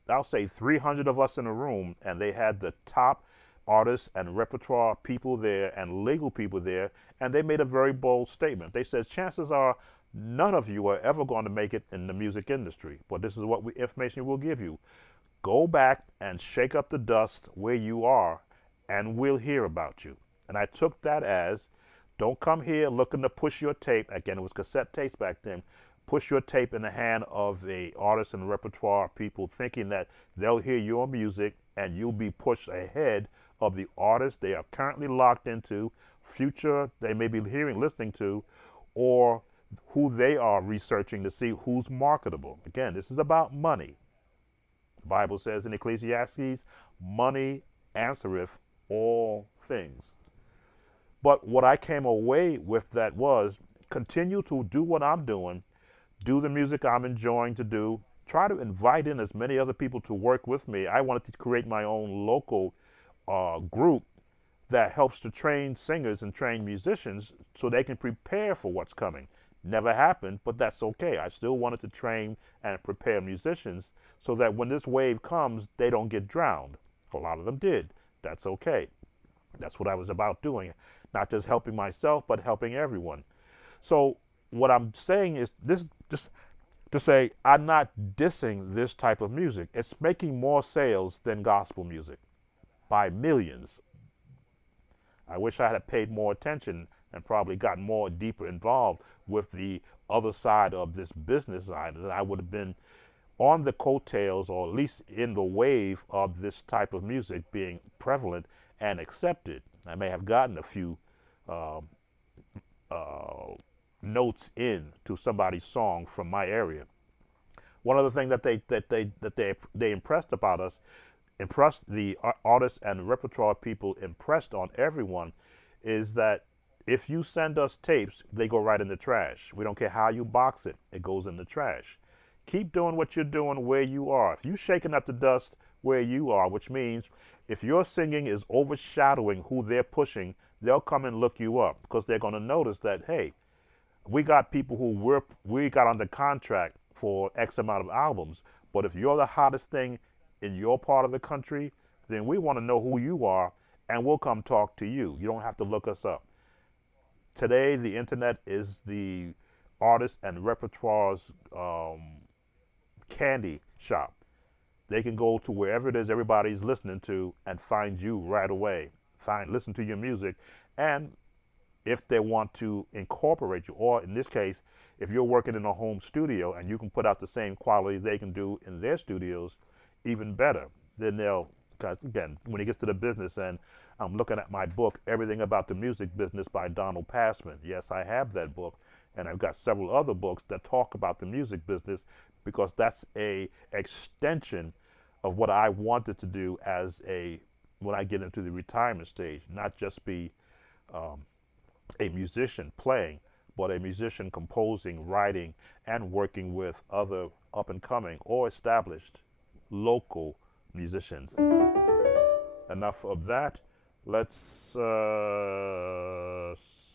I'll say 300 of us in a room, and they had the top artists and repertoire people there and legal people there, and they made a very bold statement. They said, chances are none of you are ever going to make it in the music industry, but this is what information we'll give you. Go back and shake up the dust where you are, and we'll hear about you. And I took that as, don't come here looking to push your tape. Again, it was cassette tapes back then. Push your tape in the hand of a artist and repertoire people, thinking that they'll hear your music and you'll be pushed ahead of the artist they are currently locked into, future they may be listening to, or who they are researching to see who's marketable. Again, this is about money. The Bible says in Ecclesiastes, money answereth all things. But what I came away with that was continue to do what I'm doing, do the music I'm enjoying to do, try to invite in as many other people to work with me. I wanted to create my own local group that helps to train singers and train musicians so they can prepare for what's coming. Never happened, but that's okay. I still wanted to train and prepare musicians so that when this wave comes, they don't get drowned. A lot of them did. That's okay. That's what I was about doing. Not just helping myself, but helping everyone. So what I'm saying is this, just to say I'm not dissing this type of music. It's making more sales than gospel music by millions. I wish I had paid more attention and probably got more deeper involved with the other side of this business side. That I would have been on the coattails, or at least in the wave of this type of music being prevalent and accepted. I may have gotten a few uh, uh, notes in to somebody's song from my area. One of the things that they impressed about us, impressed the artists and repertoire people, impressed on everyone, is that if you send us tapes, they go right in the trash. We don't care how you box it; it goes in the trash. Keep doing what you're doing where you are. If you're shaking up the dust where you are, which means if your singing is overshadowing who they're pushing, they'll come and look you up because they're going to notice that, hey, we got people who we got under contract for X amount of albums. But if you're the hottest thing in your part of the country, then we want to know who you are, and we'll come talk to you. You don't have to look us up. Today, the internet is the artist and repertoire's candy shop. They can go to wherever it is everybody's listening to and find you right away. Listen to your music, and if they want to incorporate you, or in this case, if you're working in a home studio and you can put out the same quality they can do in their studios, even better, then they'll, because again, when it gets to the business, and I'm looking at my book, Everything About the Music Business by Donald Passman. Yes, I have that book, and I've got several other books that talk about the music business because that's a extension of what I wanted to do as a when I get into the retirement stage, not just be um, a musician playing, but a musician composing, writing, and working with other up and coming or established local musicians. Enough of that. Let's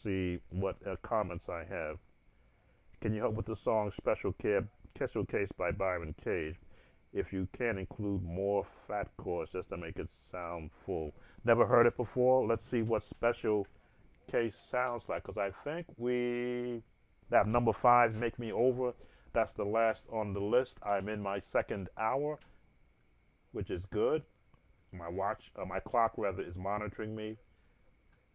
see what comments I have. Can you help with the song Special Case by Byron Cage? If you can include more fat chords just to make it sound full. Never heard it before. Let's see what Special Case sounds like, because I think we that number 5, Make Me Over. That's the last on the list. I'm in my second hour, which is good. My clock rather, is monitoring me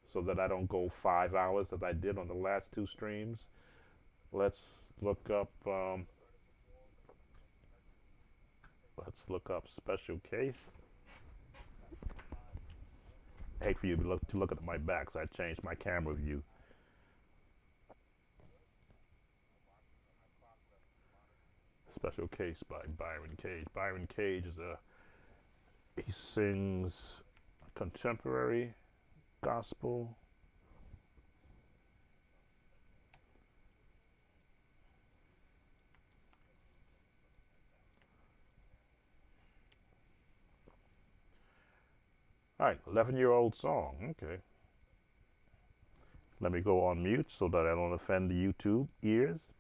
so that I don't go 5 hours as I did on the last 2 streams. Let's look up. Special Case. I hate for you to look at my back, so I changed my camera view. Special Case by Byron Cage. Byron Cage he sings contemporary gospel. All right, 11-year-old song. Okay. Let me go on mute so that I don't offend the YouTube ears.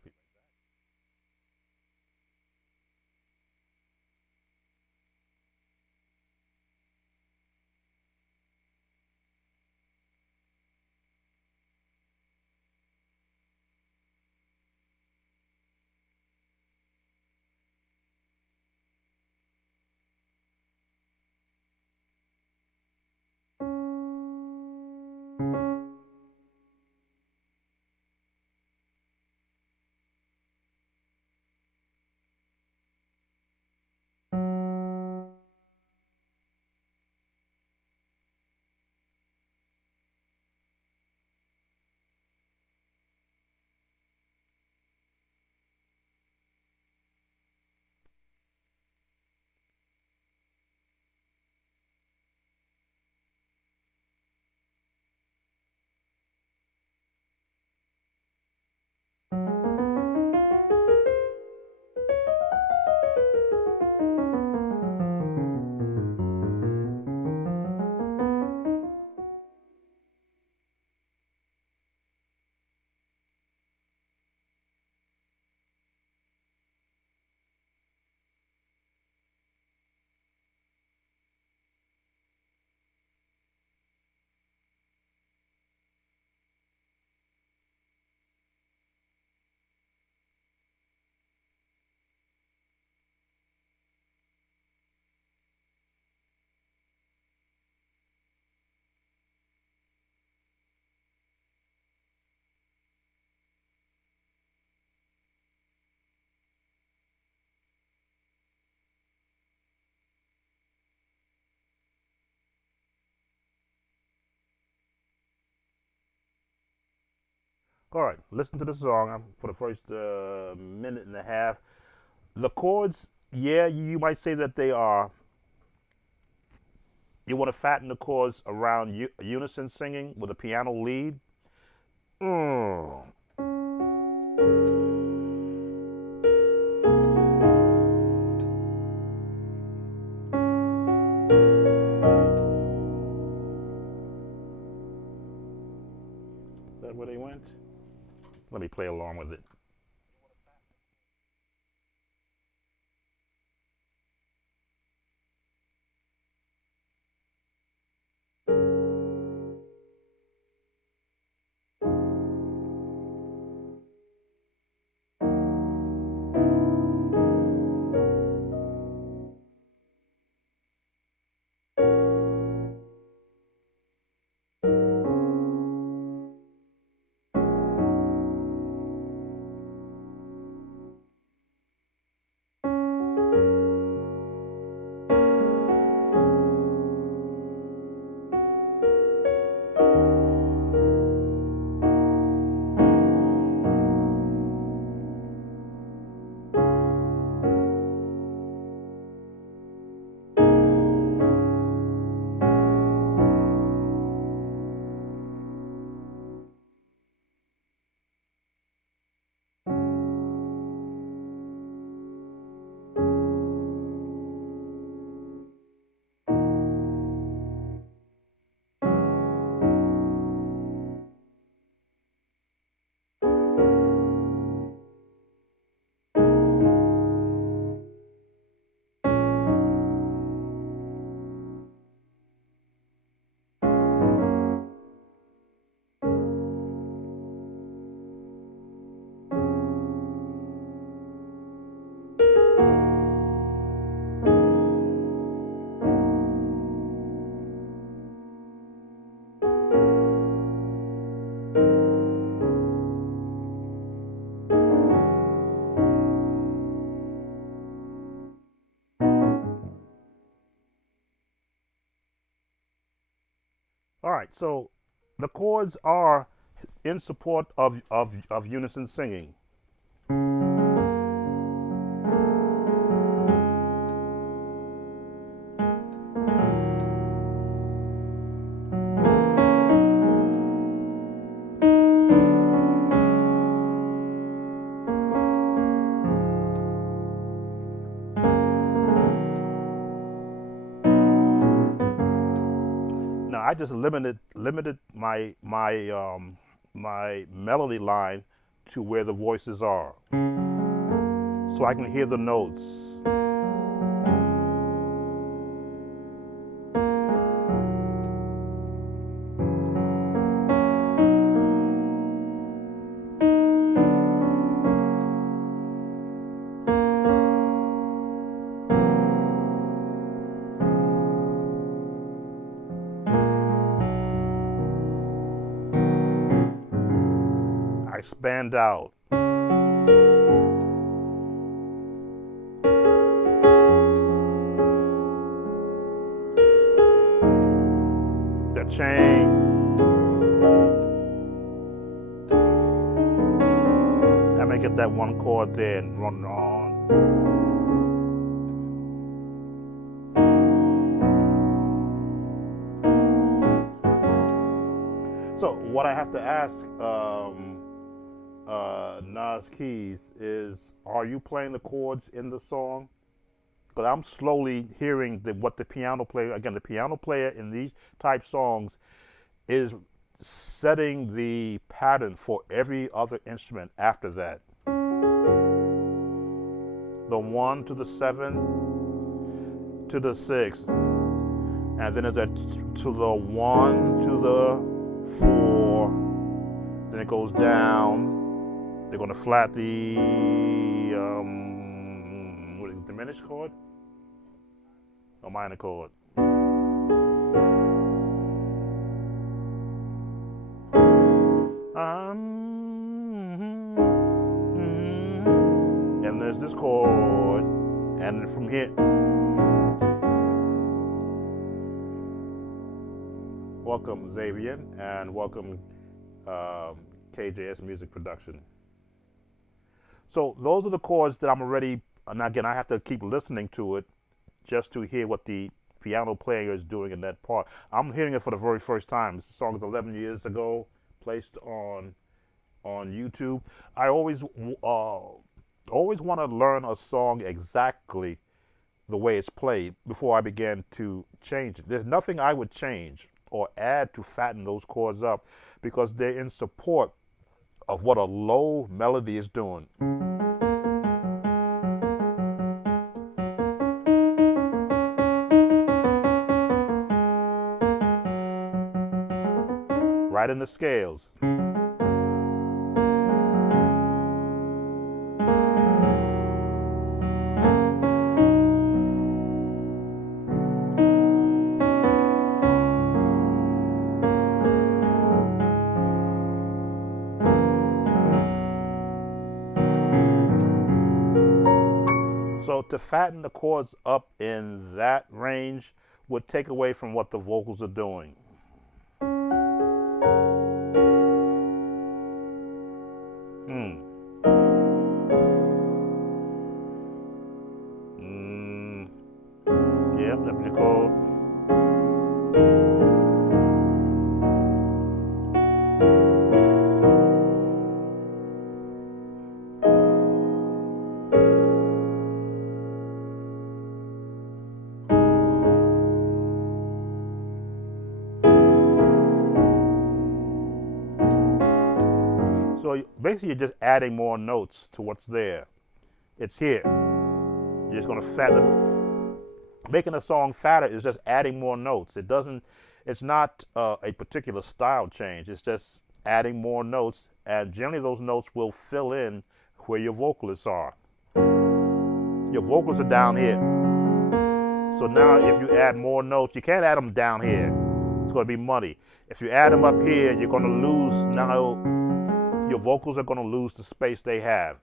All right, listen to the song for the first minute and a half. The chords, yeah, you might say that they are. You want to fatten the chords around unison singing with a piano lead. Mm. Is that where they went? Let me play along with it. All right, so the chords are in support of unison singing. Now I just limited my melody line to where the voices are, so I can hear the notes. I spanned out. The chain. I may get that one chord there and run on. So what I have to ask Nas Keys is, are you playing the chords in the song? Because I'm slowly hearing what the piano player, again, the piano player in these type songs is setting the pattern for every other instrument after that. The 1 to the 7 to the 6, and then it's to the 1 to the 4, then it goes down. They're going to flat the what is it, diminished chord or minor chord. And there's this chord, and from here. Welcome Xavier, and welcome KJS Music Production. So those are the chords that I'm already, and again, I have to keep listening to it just to hear what the piano player is doing in that part. I'm hearing it for the very first time. This song is 11 years ago, placed on YouTube. I always want to learn a song exactly the way it's played before I begin to change it. There's nothing I would change or add to fatten those chords up because they're in support of what a low melody is doing. Right in the scales. So to fatten the chords up in that range would take away from what the vocals are doing. Mm. Mm. Yep, that's what you call. So basically, you're just adding more notes to what's there. It's here. You're just going to fatten. Making a song fatter is just adding more notes. It doesn't. It's not a particular style change. It's just adding more notes, and generally those notes will fill in where your vocalists are. Your vocals are down here. So now, if you add more notes, you can't add them down here. It's going to be muddy. If you add them up here, you're going to lose now. Your vocals are going to lose the space they have.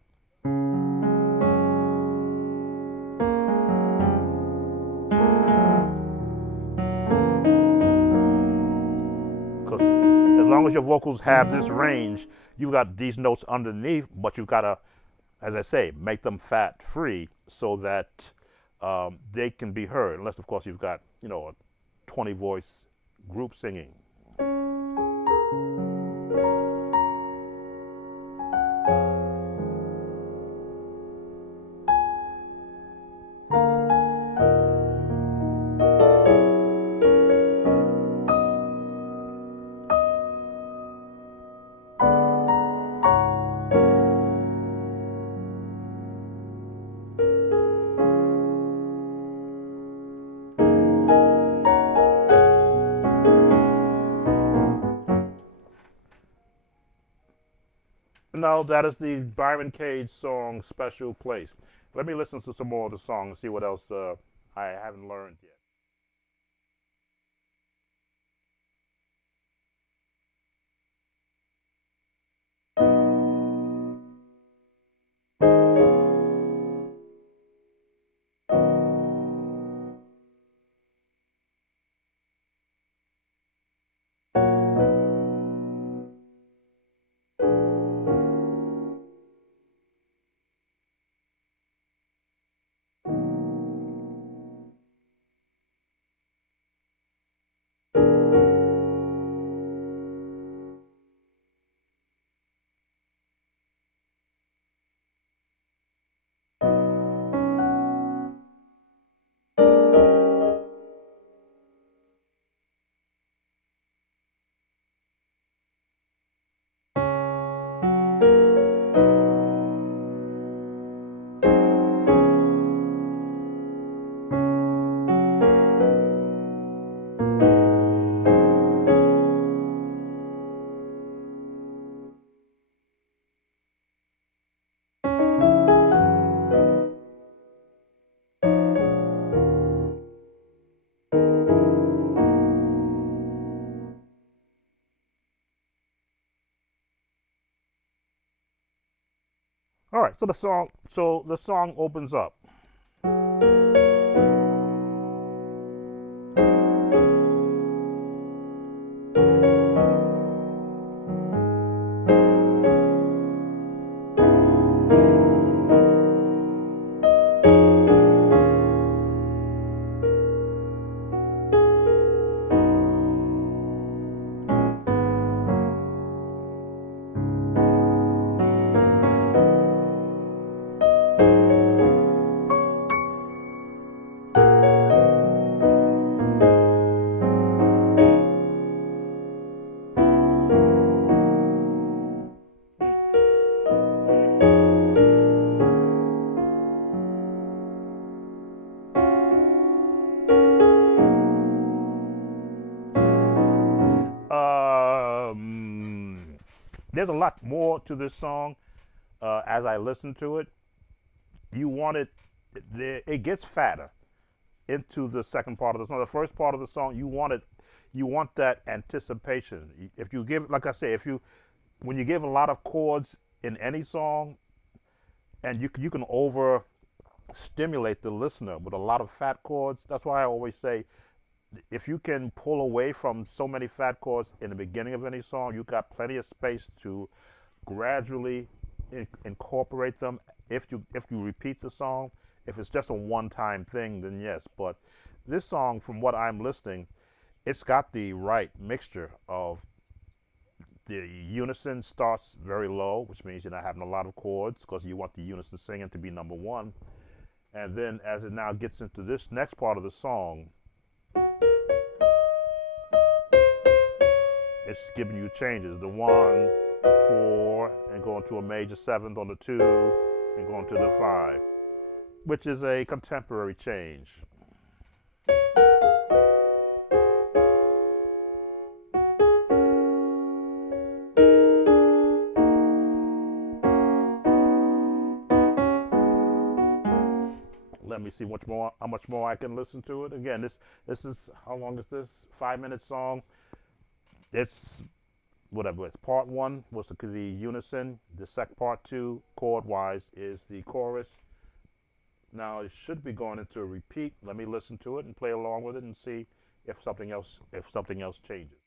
Because as long as your vocals have this range, you've got these notes underneath, but you've got to, as I say, make them fat free so that they can be heard. Unless, of course, you've got, a 20 voice group singing. No, that is the Byron Cage song Special Place. Let me listen to some more of the song and see what else I haven't learned yet. All right, so the song opens up. there's a lot more to this song. As I listen to it, you want it. It gets fatter into the second part of the song. The first part of the song, you want it. You want that anticipation. If you give, like I say, if you when you give a lot of chords in any song, and you can over stimulate the listener with a lot of fat chords. That's why I always say, if you can pull away from so many fat chords in the beginning of any song, you got plenty of space to gradually incorporate them. If you repeat the song, if it's just a one-time thing, then yes. But this song, from what I'm listening, it's got the right mixture of the unison starts very low, which means you're not having a lot of chords because you want the unison singing to be number one. And then as it now gets into this next part of the song, it's giving you changes. The 1, 4, and going to a major seventh on the 2, and going to the 5, which is a contemporary change. Let me see how much more I can listen to it. Again, this is, how long is this? 5-minute song. It's whatever. It's part 1 was the unison. The second part 2, chord wise, is the chorus. Now it should be going into a repeat. Let me listen to it and play along with it and see if something else changes.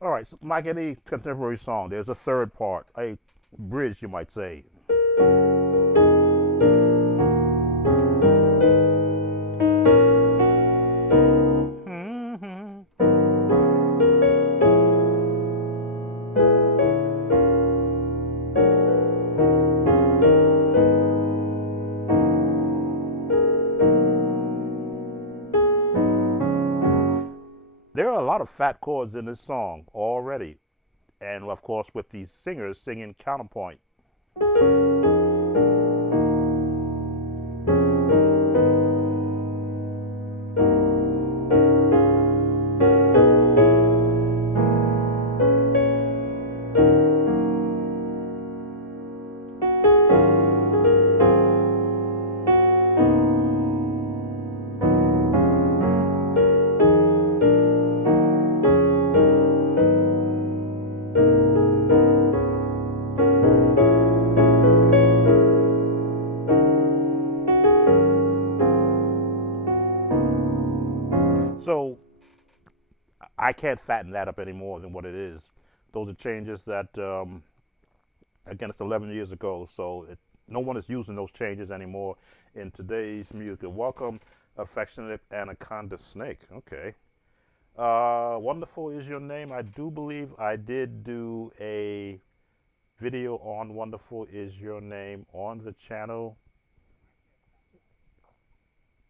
All right, so like any contemporary song, there's a third part, a bridge, you might say. There are a lot of fat chords in this song already, and of course with these singers singing counterpoint. So I can't fatten that up any more than what it is. Those are changes that, again, it's 11 years ago, so no one is using those changes anymore in today's music. Welcome, Affectionate Anaconda Snake. Okay. Wonderful is your name. I do believe I did do a video on Wonderful is your name on the channel.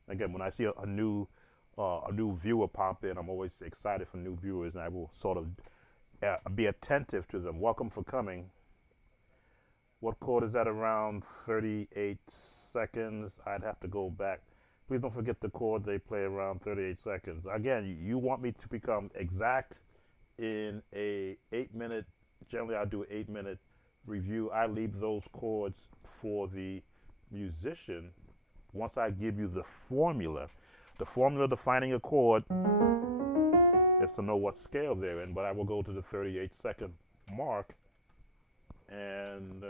Again, when I see a new viewer pop in, I'm always excited for new viewers, and I will sort of be attentive to them. Welcome for coming. What chord is that? Around 38 seconds. I'd have to go back. Please don't forget the chord they play around 38 seconds. Again, you want me to become exact in a 8-minute, generally I do an 8-minute review. I leave those chords for the musician once I give you the formula. The formula defining a chord is to know what scale they're in, but I will go to the 38-second mark and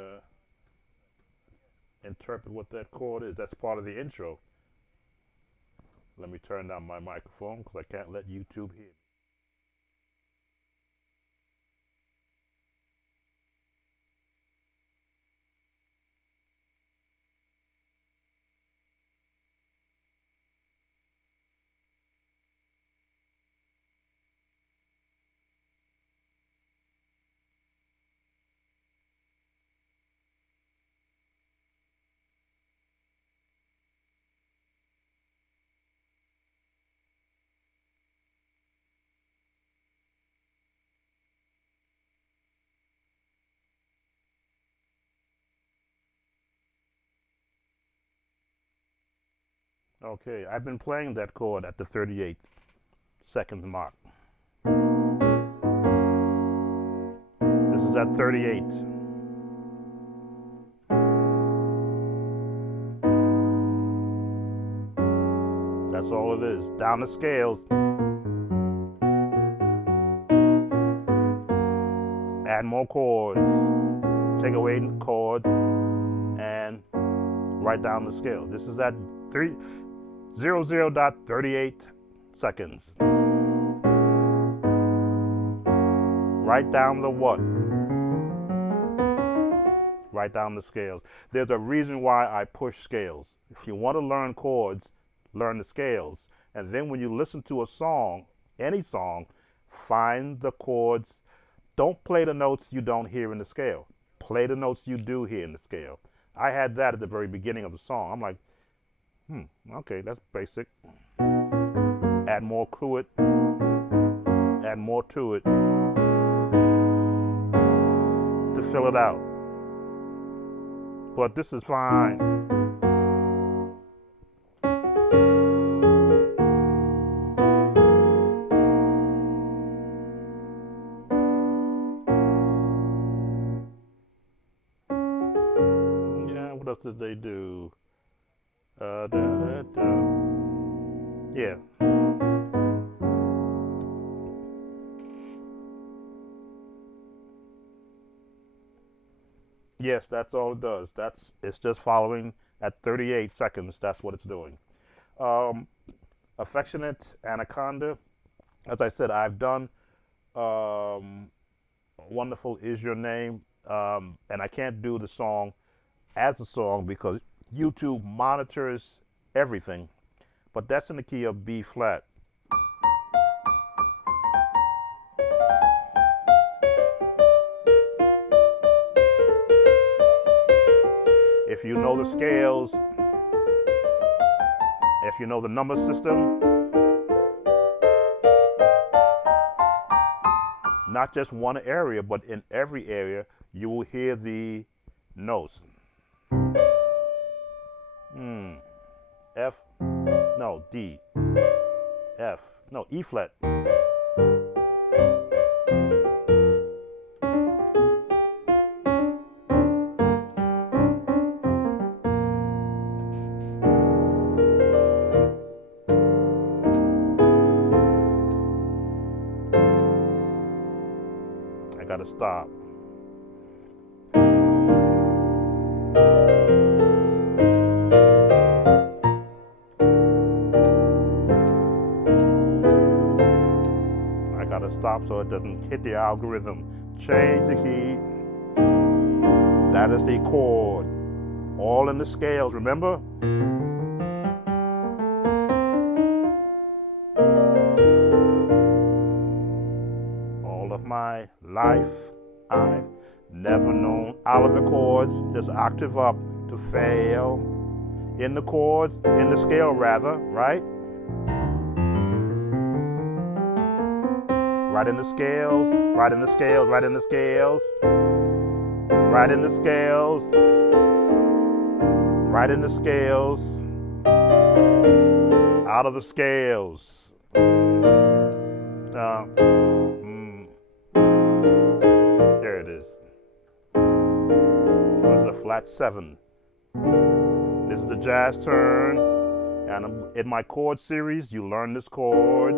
interpret what that chord is. That's part of the intro. Let me turn down my microphone because I can't let YouTube hear me. Okay, I've been playing that chord at the 38-second mark. This is at 38. That's all it is. Down the scales. Add more chords. Take away chords and write down the scale. This is at 0.38 seconds. Write down the what? Write down the scales. There's a reason why I push scales. If you want to learn chords, learn the scales. And then when you listen to a song, any song, find the chords. Don't play the notes you don't hear in the scale. Play the notes you do hear in the scale. I had that at the very beginning of the song. I'm like, okay, that's basic. Add more to it. Add more to it to fill it out. But this is fine. Yeah, what else did they do? Yeah. Yes, that's all it does. It's just following at 38 seconds. That's what it's doing. Affectionate Anaconda. As I said, I've done Wonderful Is Your Name, and I can't do the song as a song because YouTube monitors everything. But that's in the key of B flat. If you know the scales, if you know the number system, not just one area, but in every area, you will hear the notes. F, no, D, F, no, E flat. I gotta stop. I gotta stop so it doesn't hit the algorithm. Change the key. That is the chord. All in the scales, remember? All of my life, I've never known out of the chords, this octave up to fail. In the chords, in the scale rather, right? Right in the scales, right in the scales, right in the scales, right in the scales, right in the scales, out of the scales. There it is. It was a flat 7. This is the jazz turn, and in my chord series, you learn this chord.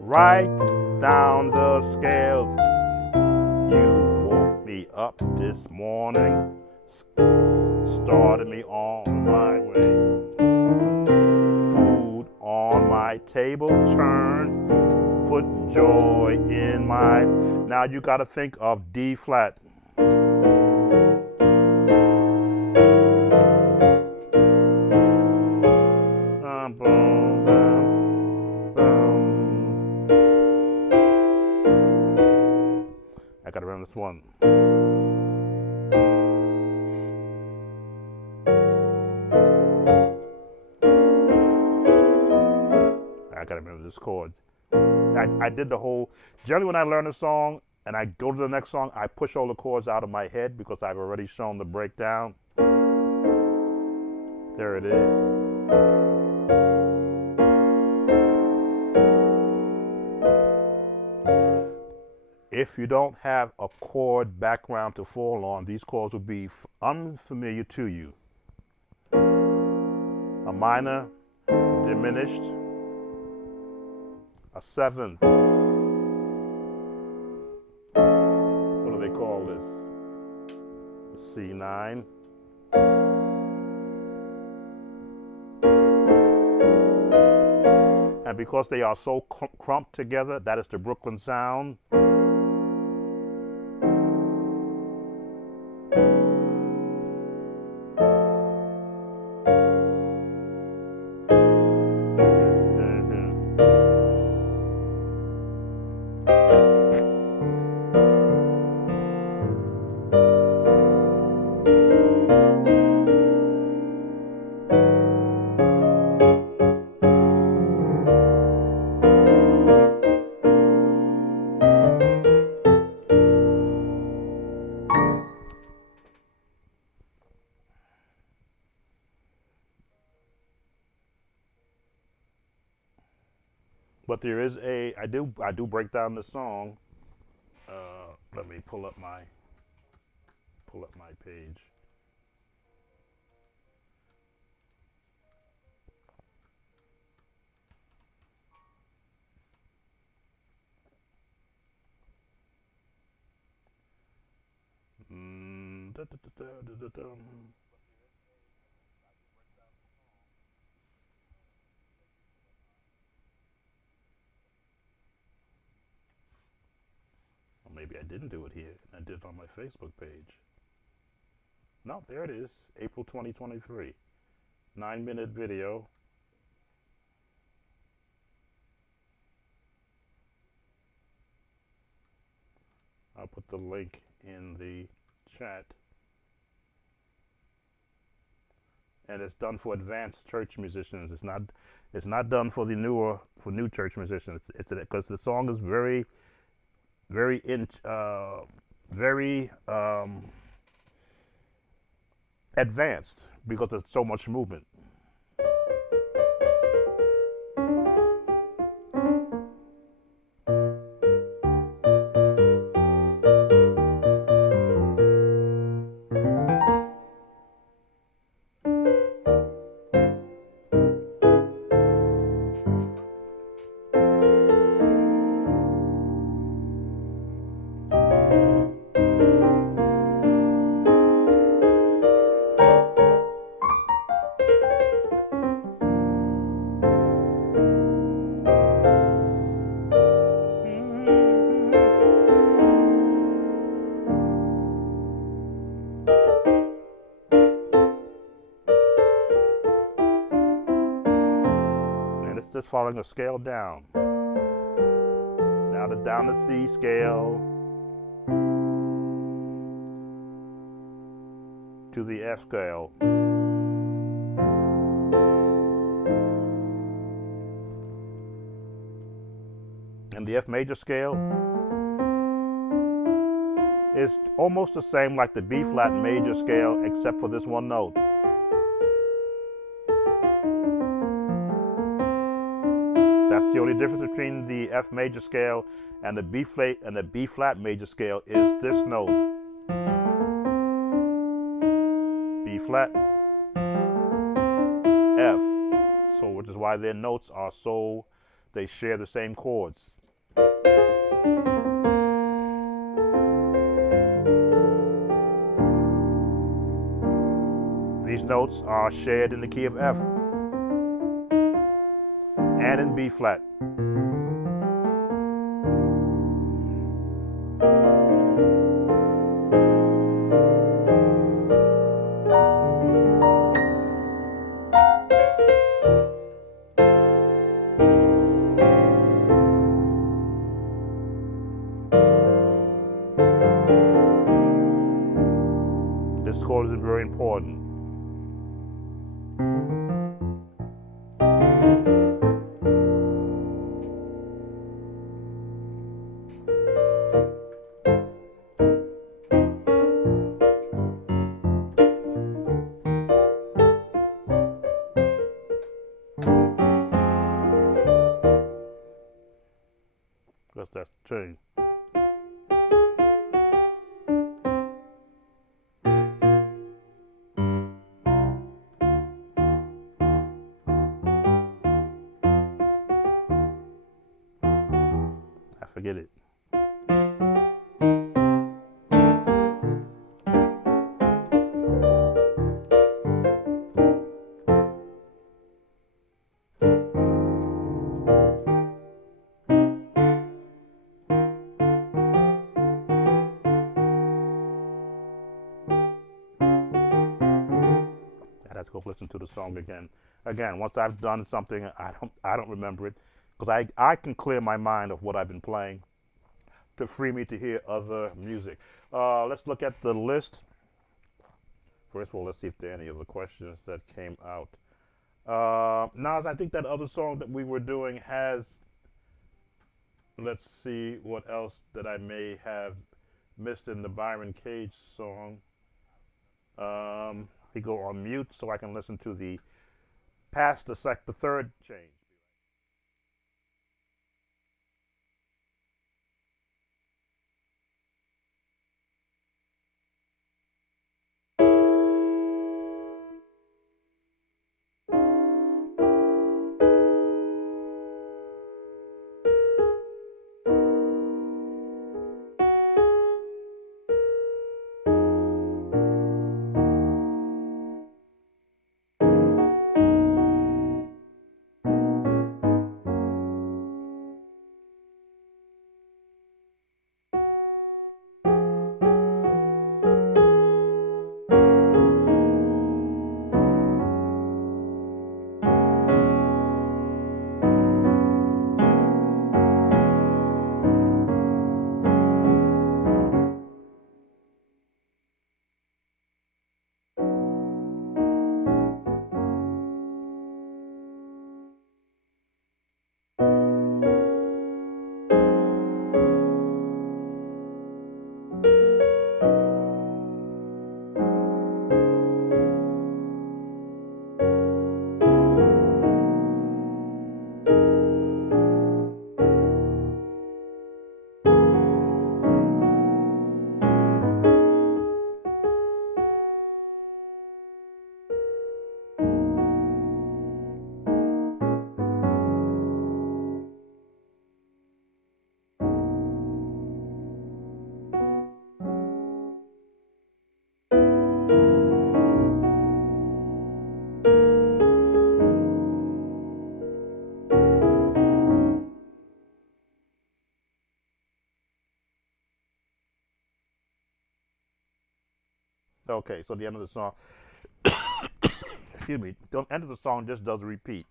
Right down the scales. You woke me up this morning, started me on my way. Food on my table, turn, put joy in my. Now you got to think of D flat. Boom, boom, boom. I got to remember this one. I got to remember this chord. I did the whole, generally when I learn a song and I go to the next song, I push all the chords out of my head because I've already shown the breakdown. There it is. If you don't have a chord background to fall on, these chords will be unfamiliar to you. A minor, diminished, a 7th. What do they call this? C9. And because they are so clumped together, that is the Brooklyn sound. But there is a, I do break down the song. Let me pull up my page. Or maybe I didn't do it here. I did it on my Facebook page. No, there it is. April 2023. 9-minute video. I'll put the link in the chat. and it's done for advanced church musicians. It's not done for the newer for new church musicians. It's because the song is very very advanced because there's so much movement. And it's just following a scale down. Now down the C scale to the F scale. And the F major scale is almost the same like the B flat major scale, except for this one note. That's the only difference between the F major scale and the B flat major scale is this note. B flat, F. So which is why their notes are so, they share the same chords. These notes are shared in the key of F and in B flat. This chord is very important. That's the tune. I forget it. I'd have to go listen to the song again. Again, once I've done something, I don't remember it because I can clear my mind of what I've been playing to free me to hear other music. Let's look at the list. First of all, let's see if there are any other questions that came out. Now, I think that other song that we were doing has. Let's see what else that I may have missed in the Byron Cage song. We go on mute so I can listen to the past the third change. Okay, so the end of the song, excuse me, the end of the song just does repeat.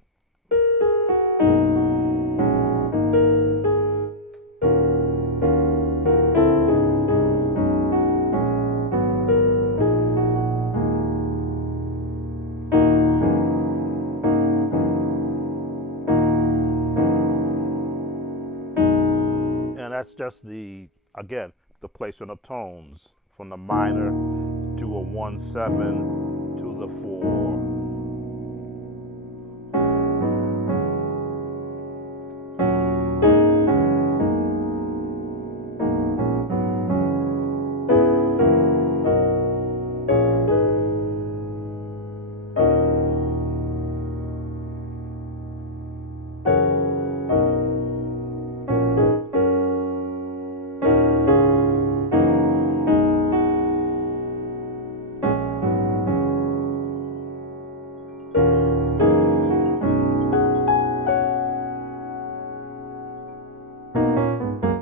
And that's just the, again, the placement of tones from the minor to a 1/7 to the 4.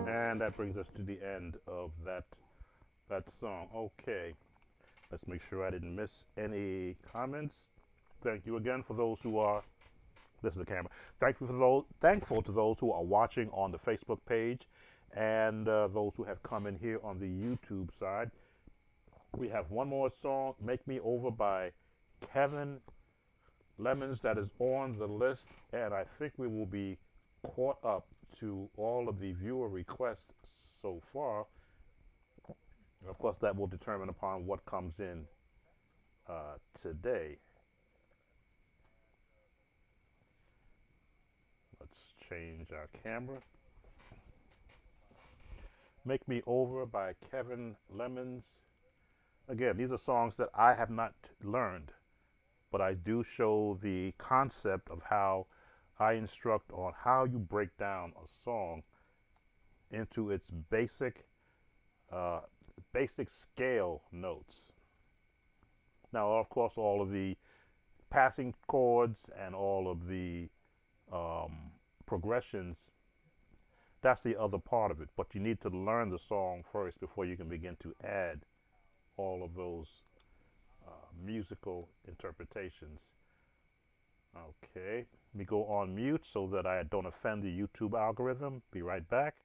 And that brings us to the end of that song. Okay, let's make sure I didn't miss any comments. Thank you again for those who are, this is the camera. Thankful to those who are watching on the Facebook page, and those who have come in here on the YouTube side. We have one more song, "Make Me Over" by Kevin Lemons, that is on the list, and I think we will be caught up to all of the viewer requests so far. And of course, that will determine upon what comes in today. Let's change our camera. "Make Me Over" by Kevin Lemons. Again, these are songs that I have not learned, but I do show the concept of how I instruct on how you break down a song into its uh, basic scale notes. Now, of course, all of the passing chords and all of the um, progressions, that's the other part of it. But you need to learn the song first before you can begin to add all of those musical interpretations. Okay, let me go on mute so that I don't offend the YouTube algorithm. Be right back.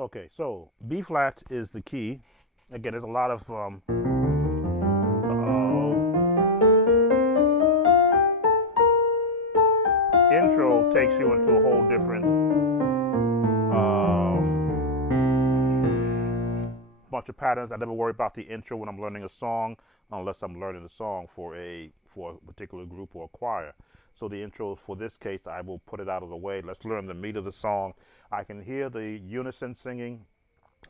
Okay, so B flat is the key. Again, there's a lot of intro takes you into a whole different bunch of patterns. I never worry about the intro when I'm learning a song, unless I'm learning a song for a particular group or a choir. So the intro for this case, I will put it out of the way. Let's learn the meat of the song. I can hear the unison singing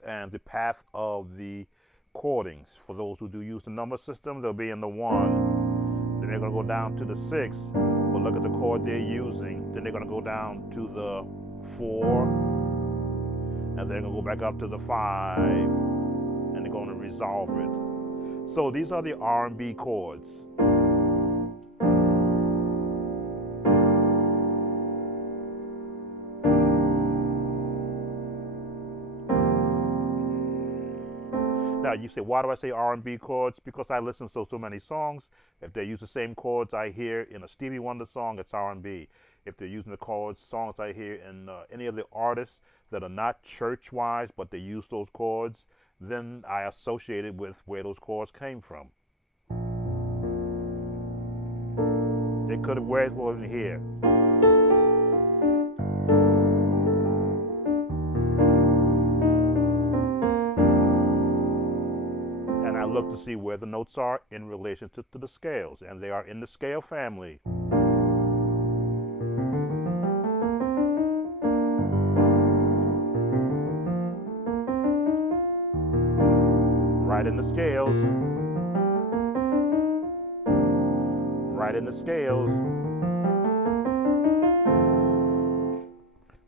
and the path of the chordings. For those who do use the number system, they'll be in the 1. Then they're going to go down to the 6. But look at the chord they're using. Then they're going to go down to the 4. And they're going to go back up to the 5. And they're going to resolve it. So these are the R&B chords. Now you say, why do I say R&B chords? Because I listen to so many songs. If they use the same chords I hear in a Stevie Wonder song, it's R&B. If they're using the chords, songs I hear in any of the artists that are not church-wise, but they use those chords, then I associate it with where those chords came from. They could have where it wasn't here. And I look to see where the notes are in relation to the scales, and they are in the scale family. Right in the scales. Right in the scales.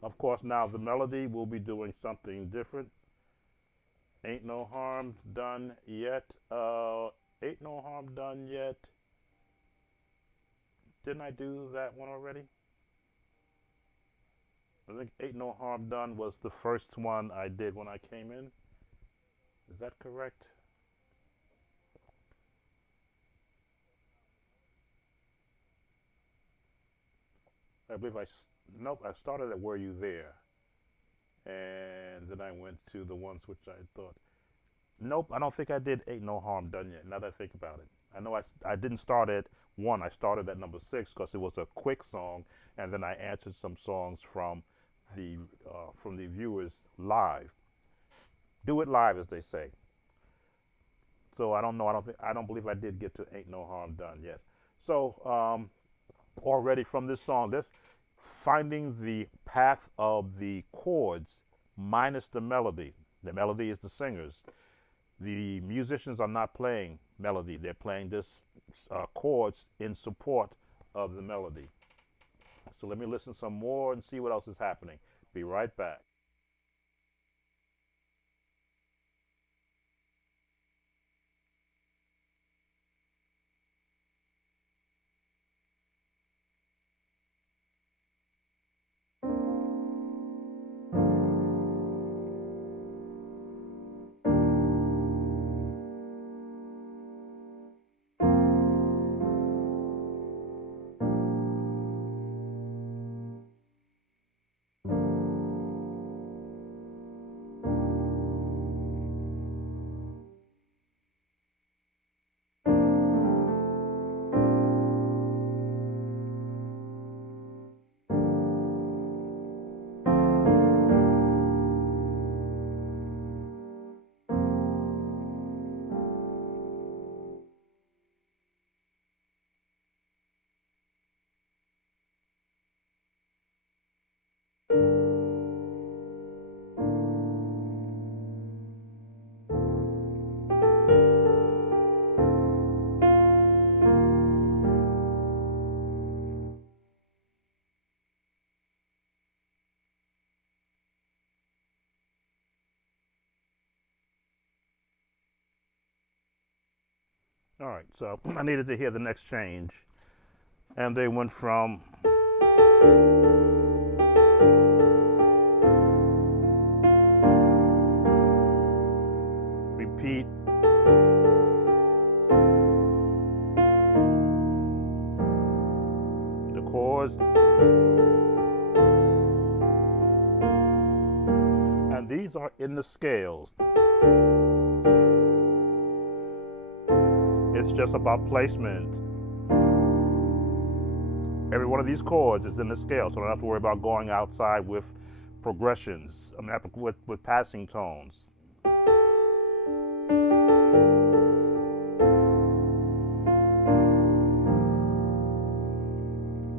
Of course, now the melody will be doing something different. Ain't no harm done yet. Ain't no harm done yet. Didn't I do that one already? I think Ain't No Harm Done was the first one I did when I came in. Is that correct? I believe nope, I started at Were You There? And then I went to the ones which I thought, nope, I don't think I did Ain't No Harm Done Yet, now that I think about it. I know I didn't start at 1, I started at number 6 because it was a quick song, and then I answered some songs from the viewers live. Do it live, as they say. So I don't know. I don't believe I did get to Ain't No Harm Done yet. So already from this song, this finding the path of the chords minus the melody. The melody is the singers. The musicians are not playing melody. They're playing this chords in support of the melody. So let me listen some more and see what else is happening. Be right back. All right, so I needed to hear the next change. And they went from repeat the chords, and these are in the scales. It's just about placement. Every one of these chords is in the scale, so I don't have to worry about going outside with progressions. I mean, with passing tones.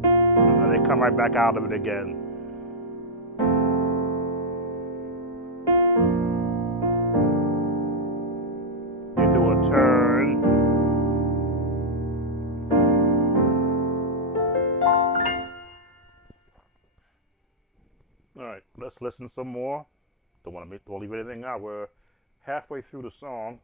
And then they come right back out of it again. You do a turn. All right, let's listen some more. Don't want to leave anything out. We're halfway through the song.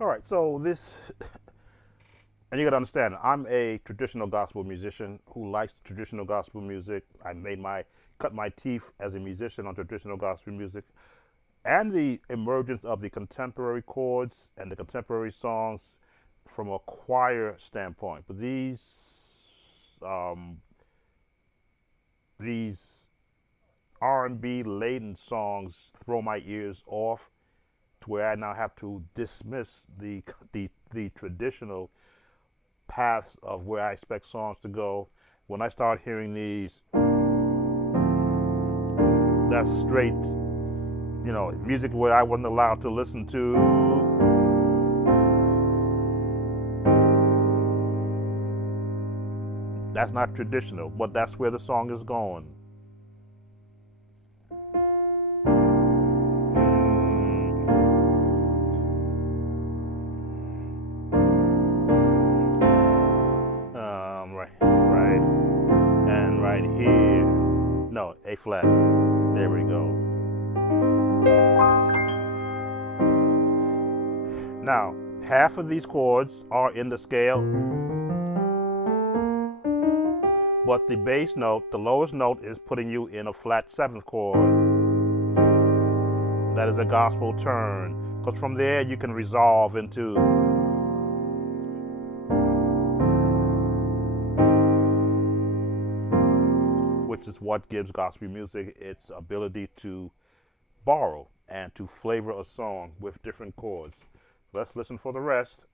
All right, so this, and you got to understand, I'm a traditional gospel musician who likes traditional gospel music. Cut my teeth as a musician on traditional gospel music, and the emergence of the contemporary chords and the contemporary songs from a choir standpoint. But these R&B laden songs throw my ears off to where I now have to dismiss the traditional paths of where I expect songs to go. When I start hearing these, that's straight, music where I wasn't allowed to listen to. That's not traditional, but that's where the song is going. Right, and right here. No, A flat. There we go. Now, half of these chords are in the scale, but the bass note, the lowest note, is putting you in a flat seventh chord. That is a gospel turn, because from there you can resolve into which is what gives gospel music its ability to borrow and to flavor a song with different chords. Let's listen for the rest.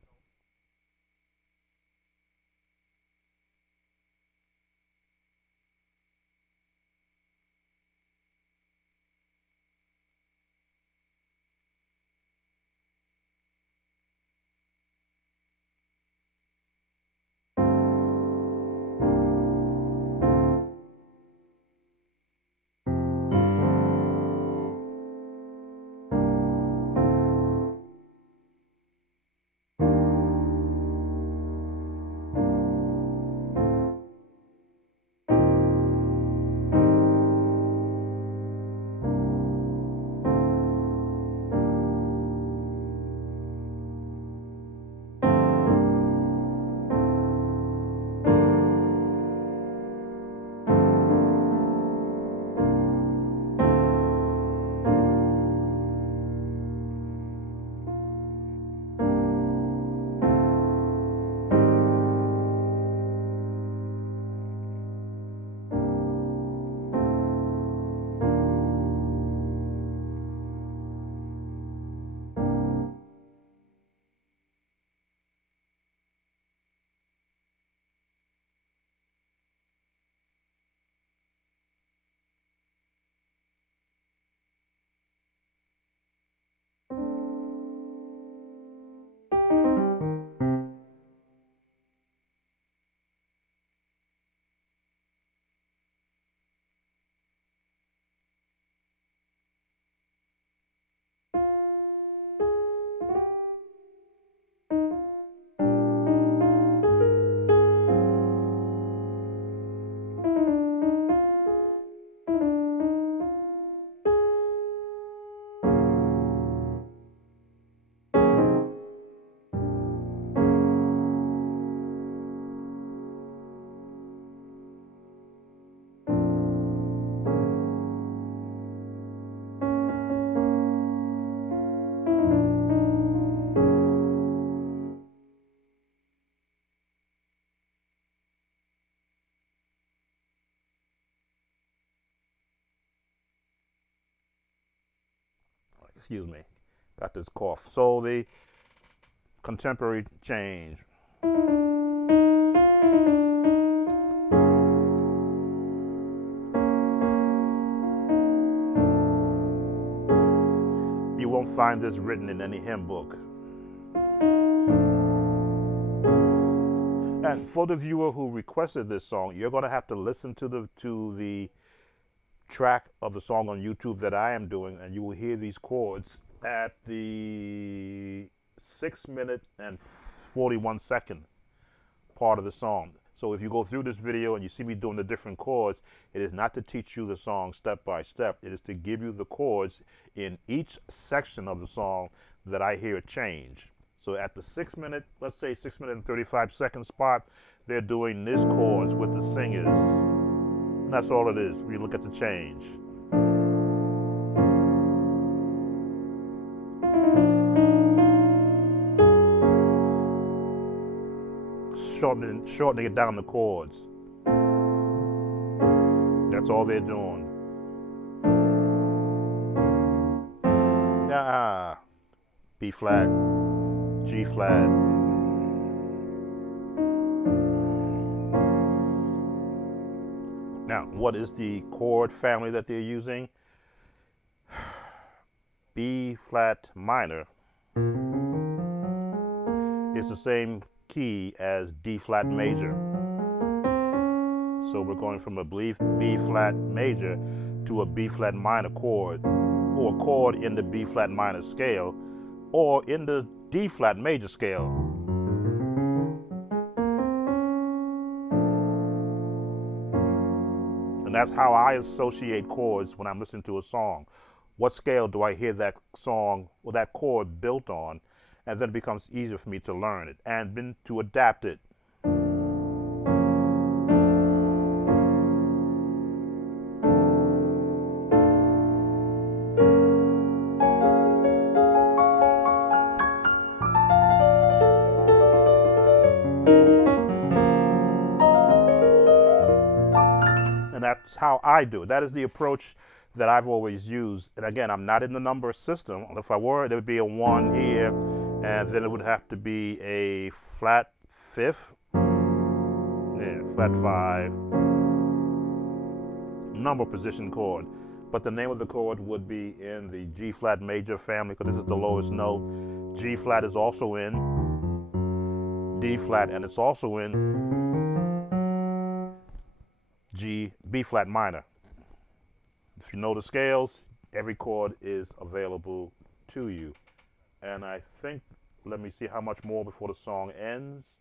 Excuse me, got this cough. So the contemporary change. You won't find this written in any hymn book. And for the viewer who requested this song, you're going to have to listen to the track of the song on YouTube that I am doing, and you will hear these chords at the 6 minute and 41 second part of the song. So if you go through this video and you see me doing the different chords, it is not to teach you the song step by step. It is to give you the chords in each section of the song that I hear change. So at the 6 minute, let's say 6 minute and 35 second spot, they're doing these chords with the singers. And that's all it is. We look at the change. Shortening it down the chords. That's all they're doing. Ah, B flat, G flat. Now, what is the chord family that they're using? B flat minor is the same key as D flat major. So we're going from a B flat major to a B flat minor chord, or a chord in the B flat minor scale, or in the D flat major scale. And that's how I associate chords when I'm listening to a song. What scale do I hear that song or that chord built on? And then it becomes easier for me to learn it and then to adapt it. And That's how I do it. That is the approach that I've always used. And again, I'm not in the number system. If I were, there would be a one here, and then it would have to be a flat fifth, yeah, flat five, number position chord. But the name of the chord would be in the G flat major family because this is the lowest note. G flat is also in D flat, and it's also in B flat minor. If you know the scales, every chord is available to you. And I think, let me see how much more before the song ends.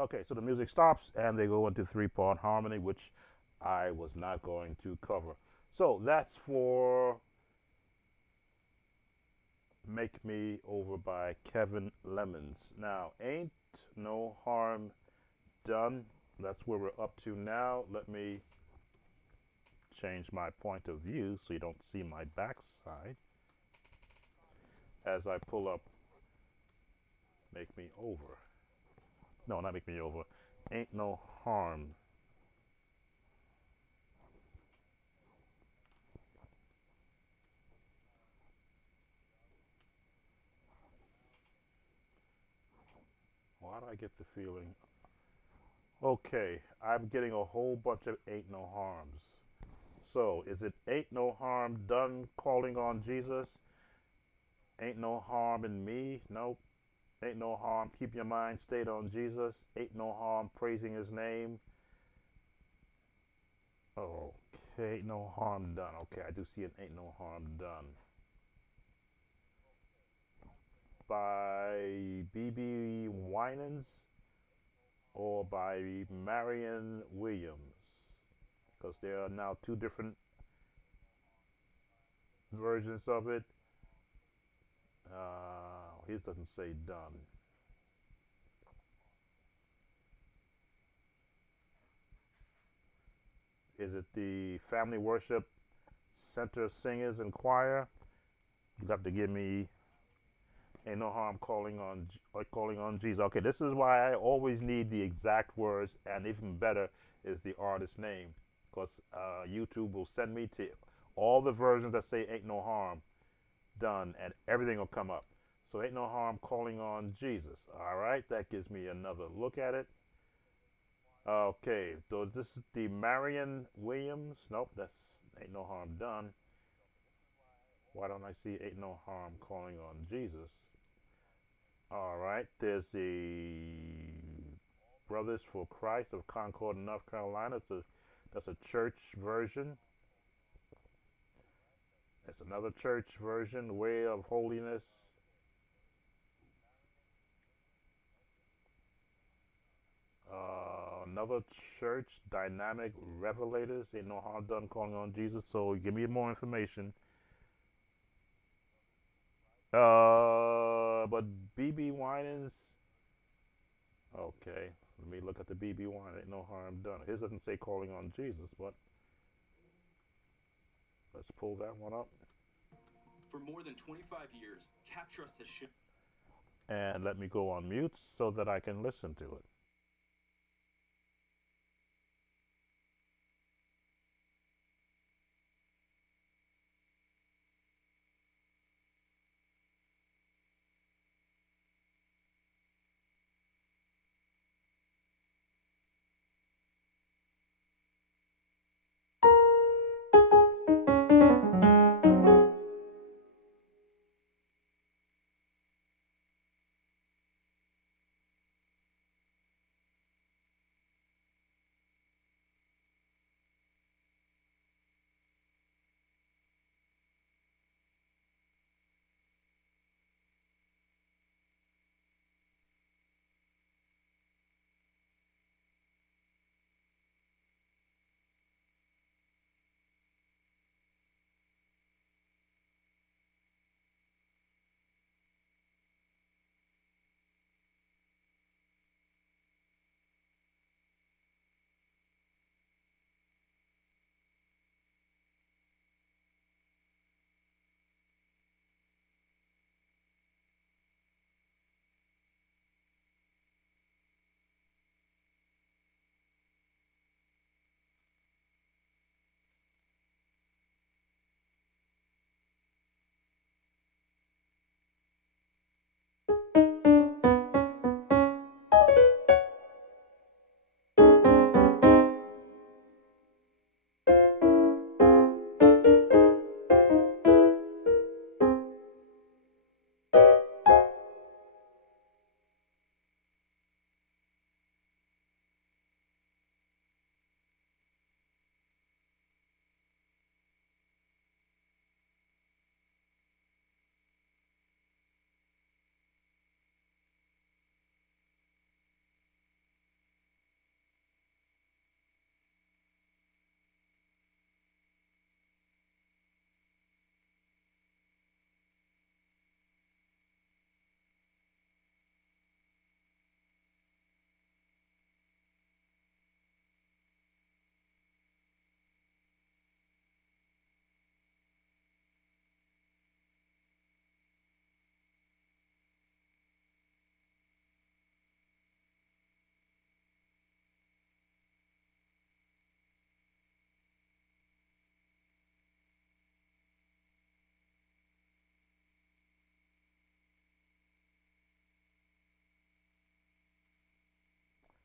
Okay, so the music stops and they go into three-part harmony, which I was not going to cover. So that's for Make Me Over by Kevin Lemons. Now, Ain't No Harm Done. That's where we're up to now. Let me change my point of view so you don't see my backside as I pull up Make Me Over. No, not Make Me Over. Ain't No Harm. Why do I get the feeling? Okay, I'm getting a whole bunch of Ain't No Harms. So, is it Ain't No Harm Done Calling on Jesus? Ain't No Harm in Me? Nope. Ain't No Harm Keep Your Mind Stayed on Jesus? Ain't No Harm Praising His Name? Okay, Ain't No Harm Done. Okay, I do see an Ain't No Harm Done by B.B. Winans or by Marion Williams, because there are now two different versions of it. His doesn't say done. Is it the Family Worship Center Singers and Choir? You'd have to give me Ain't No Harm calling on Jesus. Okay, this is why I always need the exact words, and even better is the artist name, because YouTube will send me to all the versions that say Ain't No Harm Done, and everything will come up. So Ain't No Harm Calling on Jesus. All right, that gives me another look at it. Okay, so this is the Marion Williams. Nope, that's Ain't No Harm Done. Why don't I see Ain't No Harm Calling on Jesus? All right, there's the Brothers for Christ of Concord, North Carolina. That's a church version. That's another church version, Way of Holiness. Another church, Dynamic Revelators. Ain't No Harm Done Calling on Jesus. So give me more information. But BB Winans. Okay, let me look at the BB Winans. Ain't No Harm Done. His doesn't say Calling on Jesus, but let's pull that one up. For more than 25 years, CapTrust has shipped. And let me go on mute so that I can listen to it.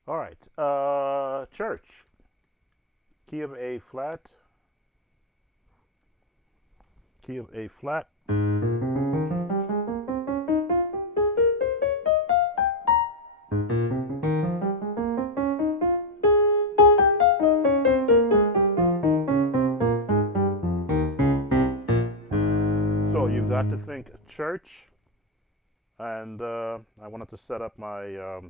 All right. Church. Key of A flat. Key of A flat. So you've got to think church, and I wanted to set up my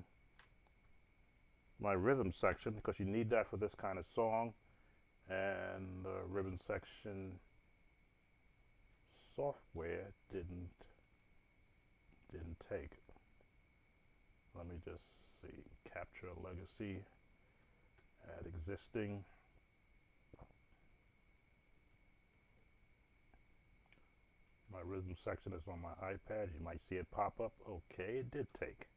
my rhythm section because you need that for this kind of song, and rhythm section software didn't take. Let me just see. Capture legacy, add existing. My rhythm section is on my iPad. You might see it pop up. Okay, it did take.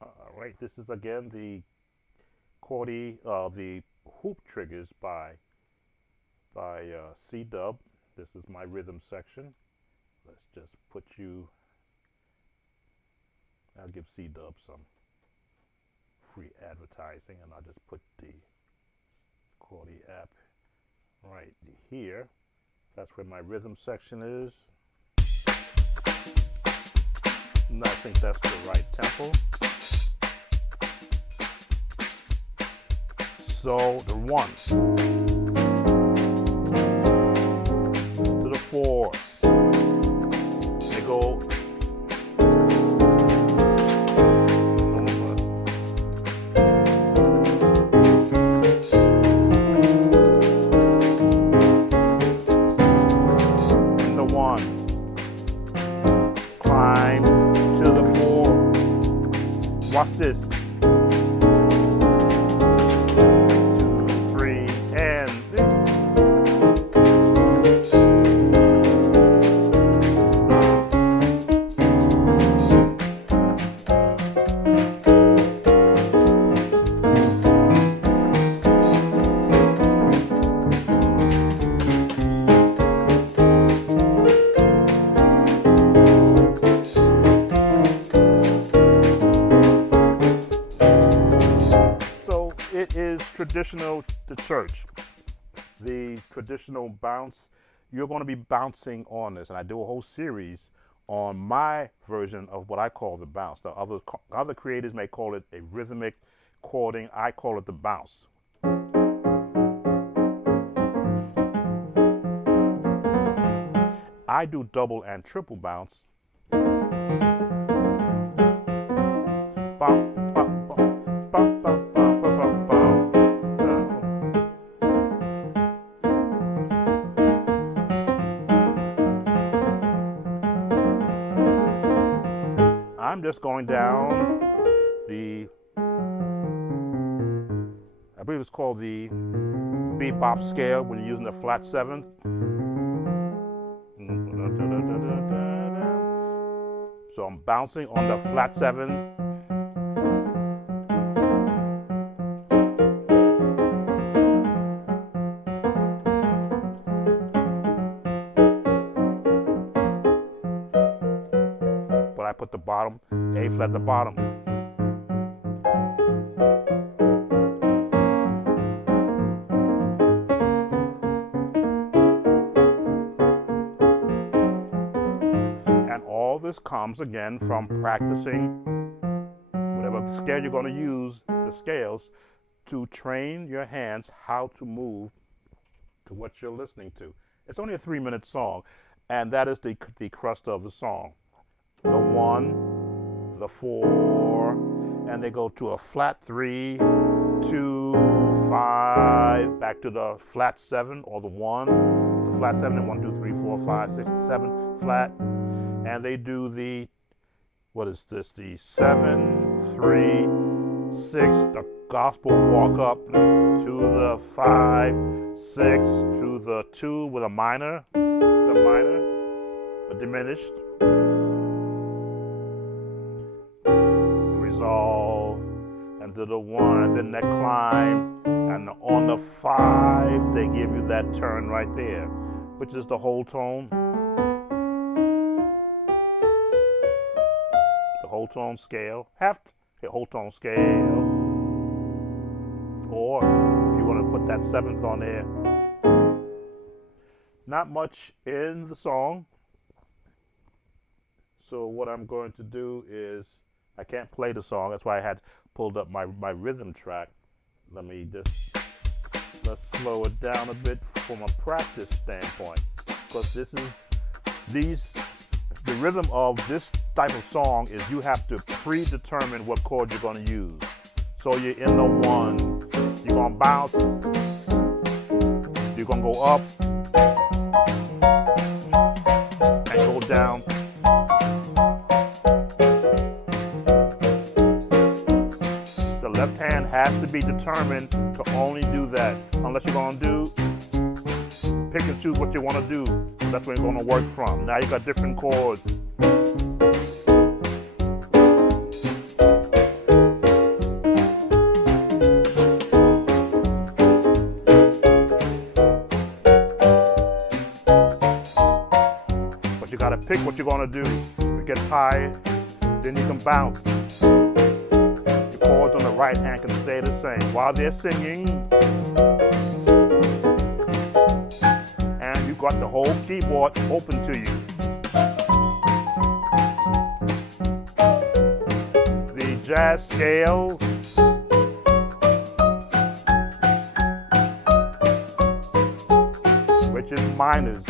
All right, this is again the the hoop triggers by C-Dub. This is my rhythm section. Let's just put you. I'll give C-Dub some free advertising, and I'll just put the Cordy app right here. That's where my rhythm section is. And I think that's the right tempo. So the 1 to the 4. They go in the 1. Climb to the 4. Watch this. Traditional to church, the traditional bounce, you're going to be bouncing on this, and I do a whole series on my version of what I call the bounce. Now, other creators may call it a rhythmic chording. I call it the bounce. I do double and triple bounce. Bum, bum, bum, bum, bum. I'm just going down the, I believe it's called the bebop scale when you're using the flat 7th. So I'm bouncing on the flat 7. But I put the bottom, A flat at the bottom. And all this comes again from practicing whatever scale you're going to use, the scales, to train your hands how to move to what you're listening to. It's only a 3-minute song, and that is the crust of the song. The 1, the 4, and they go to a flat 3, 2, 5, back to the flat 7 or the 1, the flat 7, and 1, 2, 3, 4, 5, 6, 7 flat, and they do the, what is this, the 7, 3, 6, the gospel walk up to the 5, 6, to the 2 with a minor, a diminished, resolve, and to the 1, and then that climb, and on the 5, they give you that turn right there, which is the whole tone. The whole tone scale, whole tone scale. or if you want to put that seventh on there. Not much in the song, so what I'm going to do is, I can't play the song, that's why I had pulled up my rhythm track. Let me just, let's slow it down a bit from a practice standpoint, because the rhythm of this type of song is you have to predetermine what chord you're going to use. So you're in the one, you're going to bounce, you're going to go up and go down. The left hand has to be determined to only do that, unless you're going to do, pick and choose what you want to do. That's where you're going to work from. Now you got different chords. But you got to pick what you're going to do. It gets high, then you can bounce. Your chords on the right hand can stay the same while they're singing. Got the whole keyboard open to you. The jazz scale, which is minors.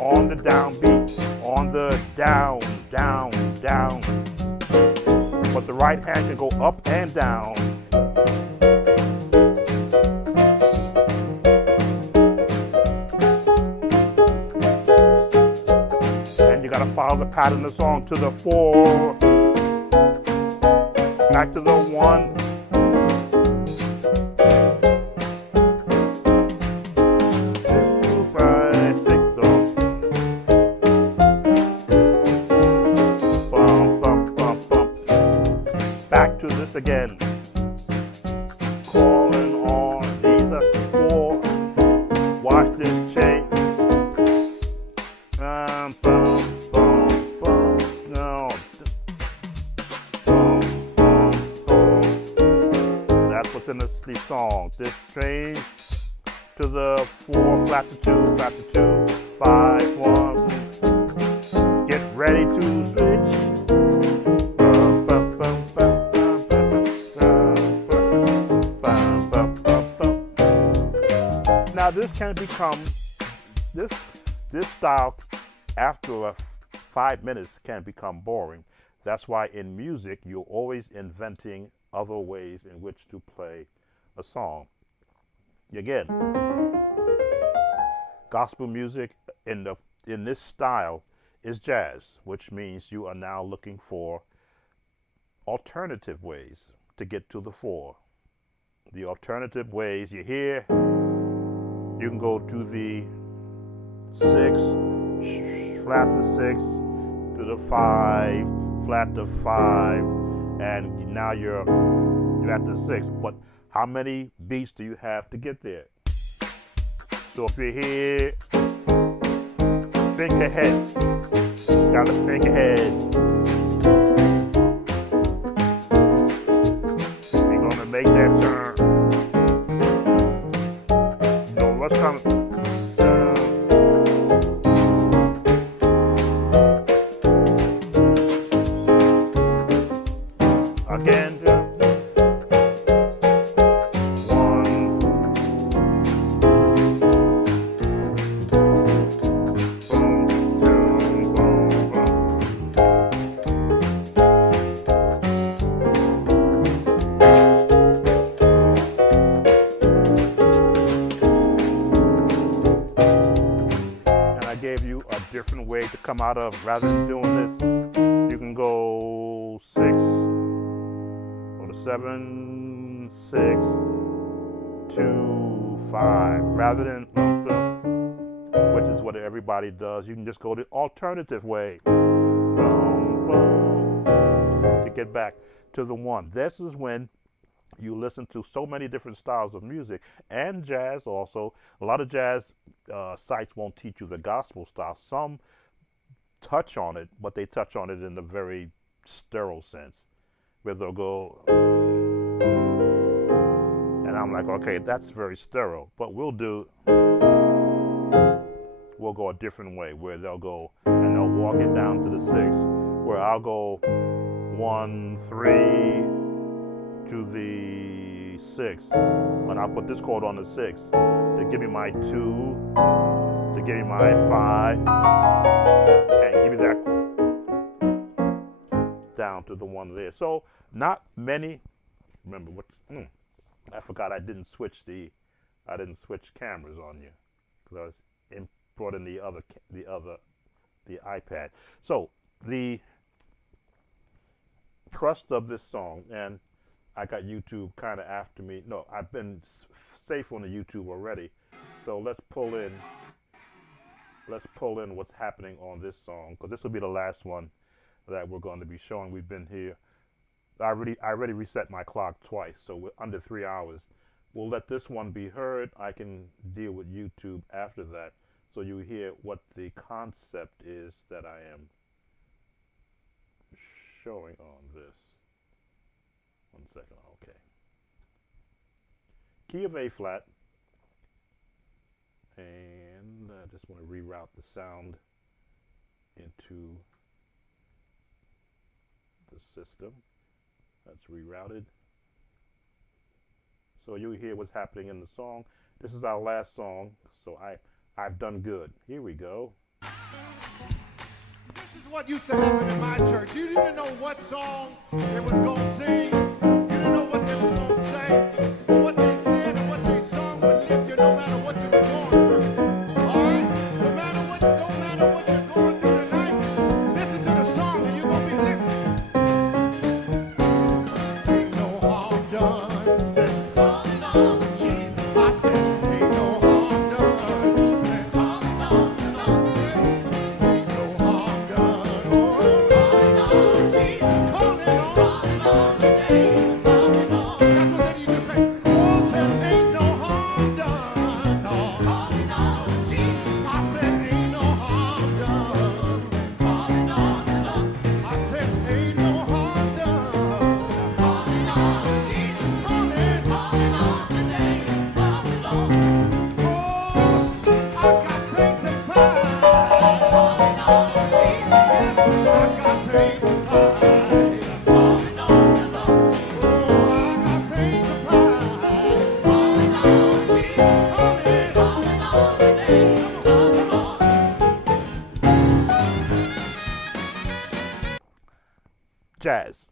On the downbeat, on the down, down, down. But the right hand can go up and down. Follow the pattern of the song to the 4, back to the 1, 2, 5, 6, bum, bum, bum, bum. Back to this again. Calling on these 4. Watch this chain. Bum, in the song. This train to the 4, flat to 2, flat to 2, 5, 1. Get ready to switch. Now this can become, this style after 5 minutes can become boring. That's why in music you're always inventing other ways in which to play a song. Again, gospel music in this style is jazz, which means you are now looking for alternative ways to get to the 4. The alternative ways you hear, you can go to the 6, flat to 6, to the 5, flat to 5, and now you're at the 6. But how many beats do you have to get there? So if you're here, think ahead. Gotta think ahead. You're gonna make that turn. So what's coming? Again, 1, 2, and I gave you a different way to come out of. Rather than doing this, you can go 6. 7, 6, 2, 5. Rather than, which is what everybody does, you can just go the alternative way to get back to the 1. This is when you listen to so many different styles of music and jazz also. A lot of jazz sites won't teach you the gospel style. Some touch on it, but they touch on it in a very sterile sense, where they'll go, and I'm like, okay, that's very sterile. But we'll go a different way, where they'll go and they'll walk it down to the 6, where I'll go 1, 3 to the 6, and I'll put this chord on the 6 to give me my 2, to give me my 5, and give me that down to the 1 there. So not many. Remember what? I forgot I didn't switch cameras on you because I was brought in the iPad. So the crust of this song, and I got YouTube kind of after me. No, I've been safe on the YouTube already. So let's pull in what's happening on this song, because this will be the last one that we're going to be showing. We've been here. I already reset my clock twice, so we're under 3 hours. We'll let this one be heard. I can deal with YouTube after that, so you hear what the concept is that I am showing on this. 1 second, okay. Key of A flat, and I just want to reroute the sound into the system. That's rerouted. So you hear what's happening in the song. This is our last song, so I've done good. Here we go. This is what used to happen in my church. You didn't know what song they was gonna sing. You didn't know what they was gonna say. But what they said and what they sung would lift you no matter what you were going through. All right? No matter what you're going through tonight, listen to the song and you're gonna be lifted. Ain't no harm done. Said, calling on Jesus. I said, ain't no harm done. Said, calling on the Lord. Ain't no harm done. Oh, calling on Jesus. Calling on the name. Calling on. That's what they need to say. Oh, said, ain't no harm done. No. Calling on Jesus. I said, ain't no harm done. Calling on the Lord. I said, ain't no harm done. Calling on Jesus. Calling on the name of the Lord. Oh, I got sanctified. Calling on Jesus. Yes, I got sanctified. Calling on the Lord. Oh, I got sanctified. Calling on Jesus. Calling on the name of the Lord. Jazz,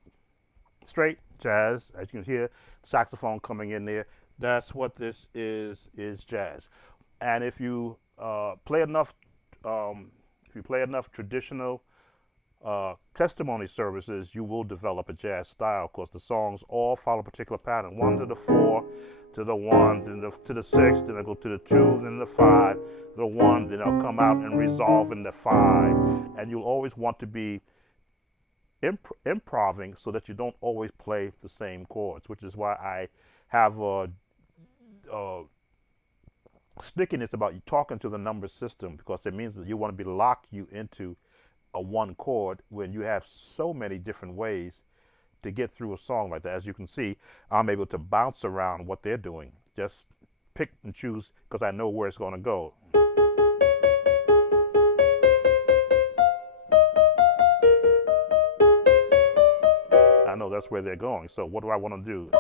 straight jazz. As you can hear, saxophone coming in there. That's what this is jazz. And if you play enough traditional testimony services, you will develop a jazz style, because the songs all follow a particular pattern: 1 to the 4, to the 1, then to the 6, then they go to the 2, then the 5, the 1, then they'll come out and resolve in the 5. And you'll always want to be improving so that you don't always play the same chords, which is why I have a stickiness about you talking to the number system, because it means that you want to lock you into a one chord when you have so many different ways to get through a song like that. As you can see, I'm able to bounce around what they're doing, just pick and choose, because I know where it's going to go. I know that's where they're going. So what do I want to do?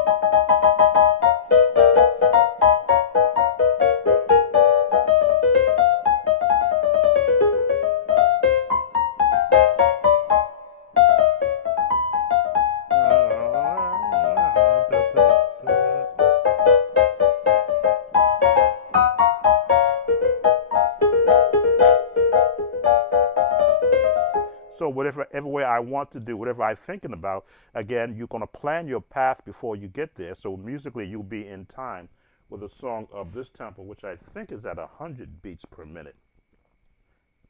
So whatever way I want to do, whatever I'm thinking about, again, you're going to plan your path before you get there. So musically, you'll be in time with a song of this tempo, which I think is at 100 beats per minute.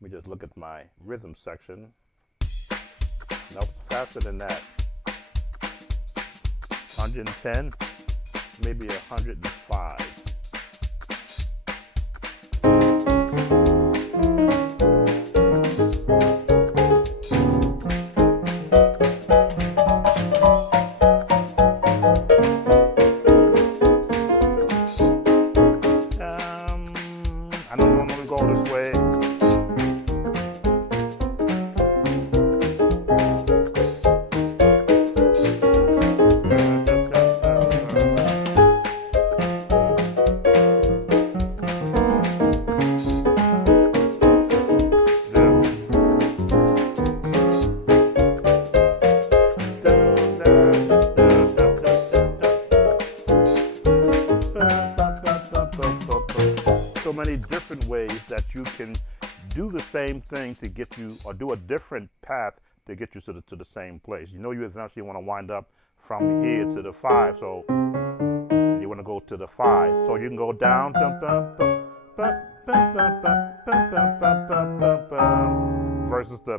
Let me just look at my rhythm section. Nope, faster than that. 110, maybe 105. many different ways that you can do the same thing to get you, or do a different path to get you to the same place. You know you eventually want to wind up from here to the 5, so you want to go to the 5. So you can go down, versus the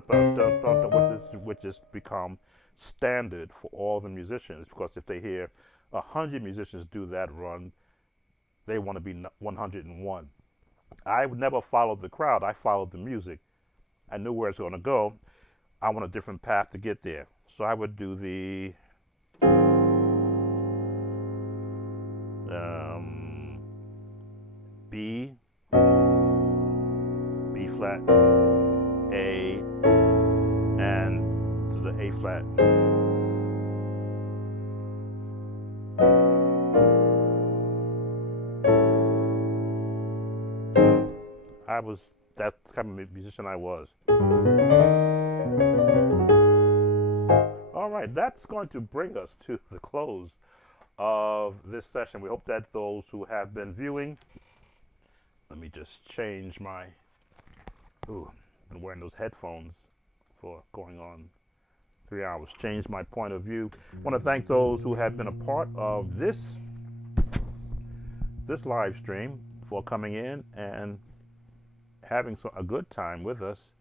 which is become standard for all the musicians, because if they hear 100 musicians do that run, they want to be 101. I would never follow the crowd. I followed the music. I knew where it's going to go. I want a different path to get there. So I would do the B, B flat, A, and to the A flat. That's the kind of musician I was. All right, that's going to bring us to the close of this session. We hope that those who have been viewing, let me just change my, I've been wearing those headphones for going on 3 hours. Change my point of view. I want to thank those who have been a part of this live stream for coming in and having a good time with us.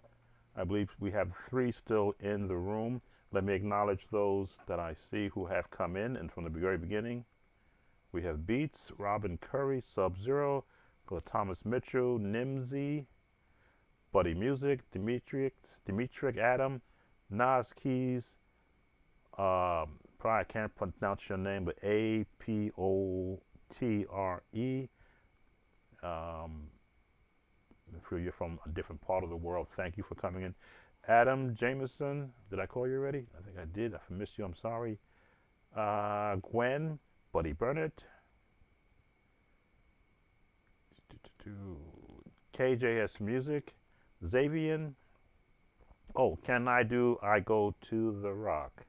I believe we have 3 still in the room. Let me acknowledge those that I see who have come in, and from the very beginning. We have Beats, Robin Curry, Sub-Zero, Thomas Mitchell, Nimsy, Buddy Music, Dimitric Adam, Nas Keys, probably I can't pronounce your name, but APOTRE. If you're from a different part of the world, thank you for coming in. Adam Jameson, did I call you already? I think I did. If I missed you, I'm sorry. Gwen, Buddy Burnett, KJS Music, Xavian. Oh, can I do I Go to the Rock?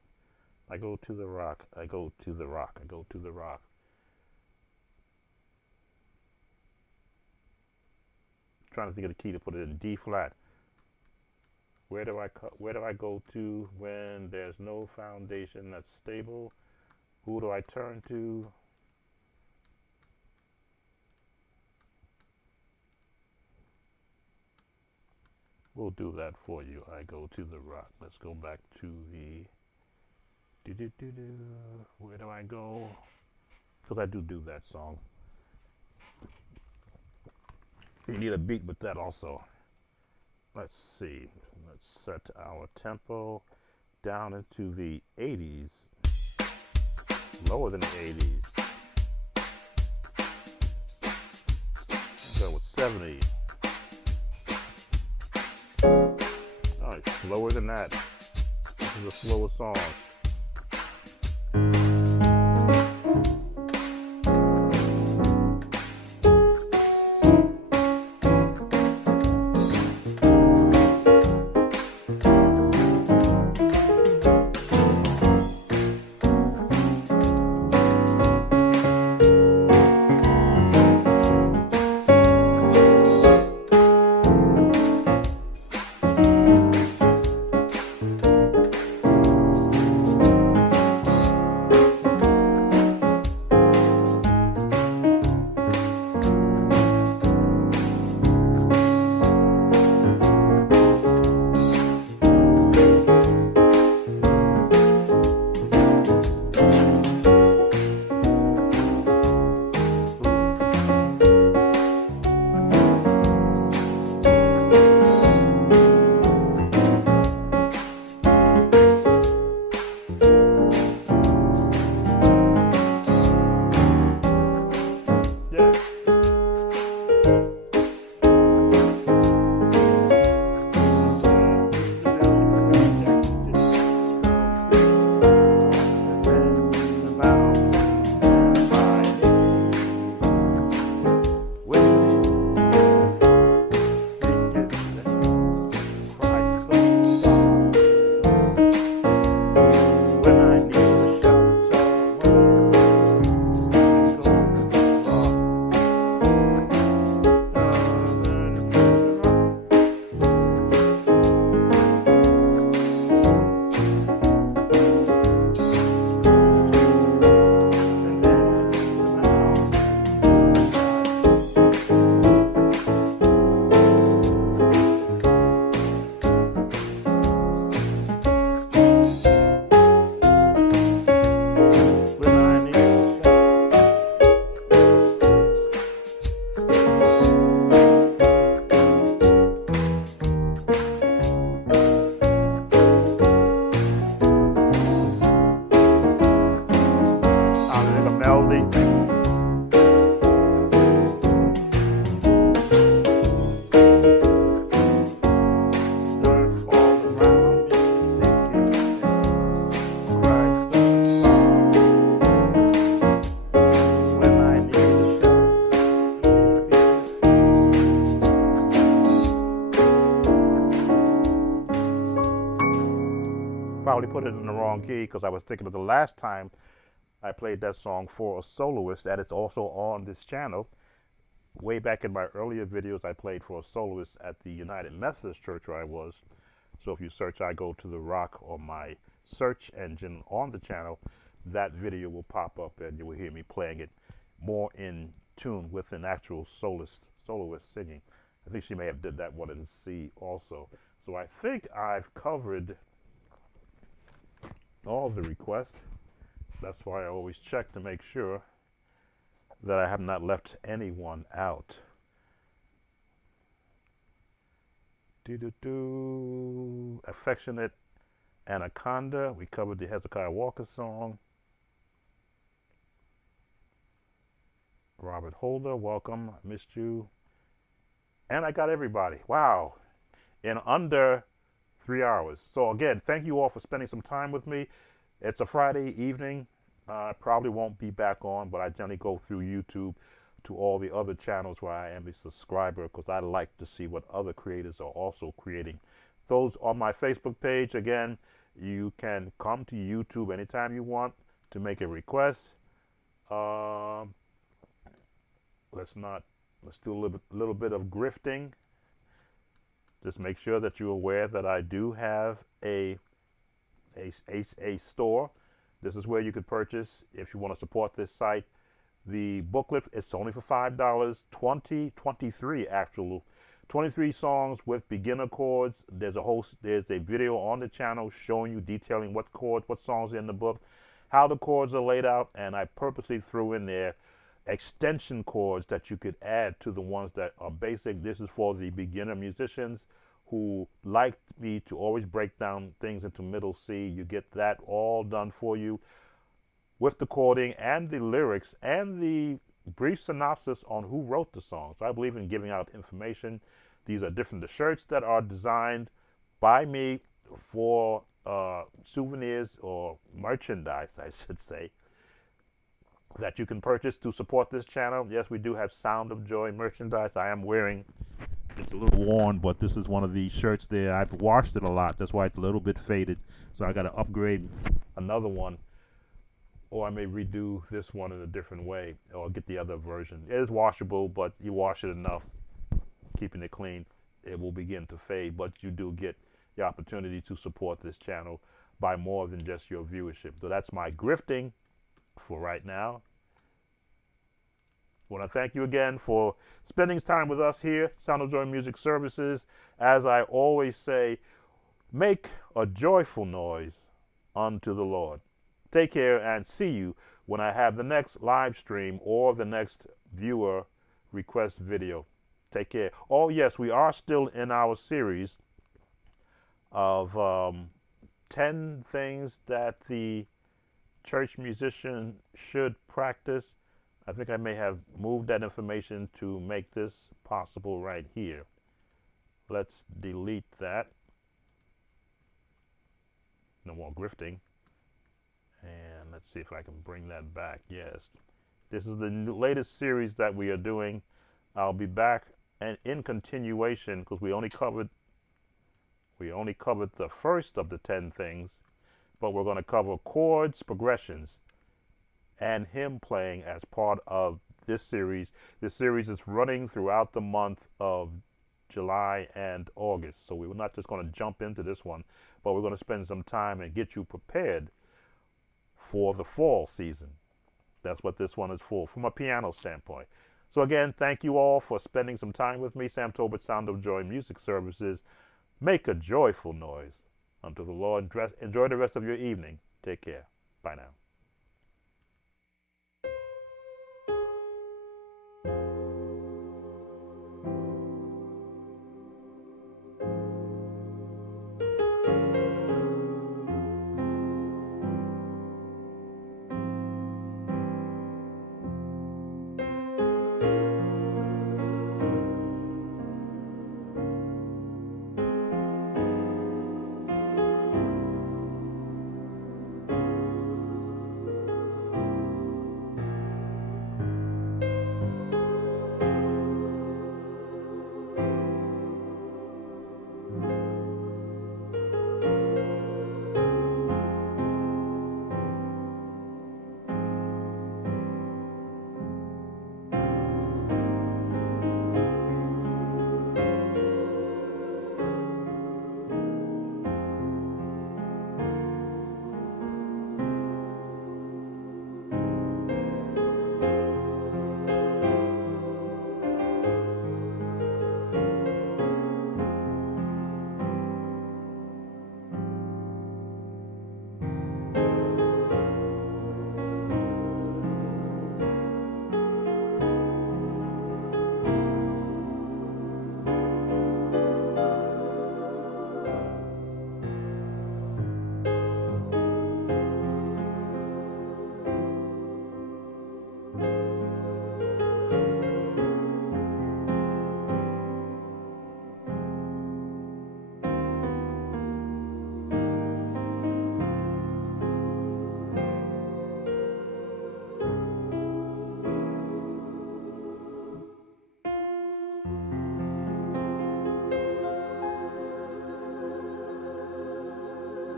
I go to the rock, I go to the rock, I go to the rock. Trying to think of the key to put it in D flat. Where do I go to when there's no foundation that's stable? Who do I turn to? We'll do that for you. I go to the rock. Let's go back to the where do I go? Because I do that song. You need a beat with that also. Let's see. Let's set our tempo down into the 80s. Lower than the 80s. Go with 70. All right, slower than that. This is a slower song. probably put it in the wrong key because I was thinking of the last time I played that song for a soloist that it's also on this channel. Way back in my earlier videos, I played for a soloist at the United Methodist Church where I was. So if you search I Go to the Rock on my search engine on the channel, that video will pop up and you will hear me playing it more in tune with an actual soloist singing. I think she may have did that one in C also. So I think I've covered all the requests. That's why I always check to make sure that I have not left anyone out. Affectionate Anaconda. We covered the Hezekiah Walker song. Robert Holder, welcome. I missed you. And I got everybody. Wow. In under 3 hours. So again, thank you all for spending some time with me. It's a Friday evening. I probably won't be back on, but I generally go through YouTube to all the other channels where I am a subscriber because I like to see what other creators are also creating. Those on my Facebook page, again, you can come to YouTube anytime you want to make a request. Let's do a little bit of grifting. Just make sure that you're aware that I do have a store. This is where you could purchase, if you want to support this site, the booklet. It's only for $5. 23 actual 23 songs with beginner chords. There's a video on the channel showing you, detailing what chords, what songs are in the book, how the chords are laid out, and I purposely threw in there extension chords that you could add to the ones that are basic. This is for the beginner musicians who like me to always break down things into middle C. You get that all done for you with the chording and the lyrics and the brief synopsis on who wrote the song. So I believe in giving out information. These are the shirts that are designed by me for souvenirs or merchandise, I should say, that you can purchase to support this channel. Yes, we do have Sound of Joy merchandise. I am wearing, it's a little worn, but this is one of these shirts there. I've washed it a lot. That's why it's a little bit faded. So I got to upgrade another one, or I may redo this one in a different way, or get the other version. It is washable, but you wash it enough, keeping it clean, it will begin to fade. But you do get the opportunity to support this channel by more than just your viewership. So that's my grifting for right now. I want to thank you again for spending time with us here, Sound of Joy Music Services. As I always say, make a joyful noise unto the Lord. Take care and see you when I have the next live stream or the next viewer request video. Take care. Oh yes, we are still in our series of 10 things that the church musician should practice. I think I may have moved that information to make this possible right here. Let's delete that. No more grifting. And let's see if I can bring that back. Yes. This is the latest series that we are doing. I'll be back and in continuation because we only covered the first of the 10 things, but we're going to cover chords, progressions, and hymn playing as part of this series. This series is running throughout the month of July and August. So we're not just going to jump into this one, but we're going to spend some time and get you prepared for the fall season. That's what this one is for, from a piano standpoint. So again, thank you all for spending some time with me. Sam Tobert, Sound of Joy Music Services. Make a joyful noise unto the Lord. Enjoy the rest of your evening. Take care. Bye now.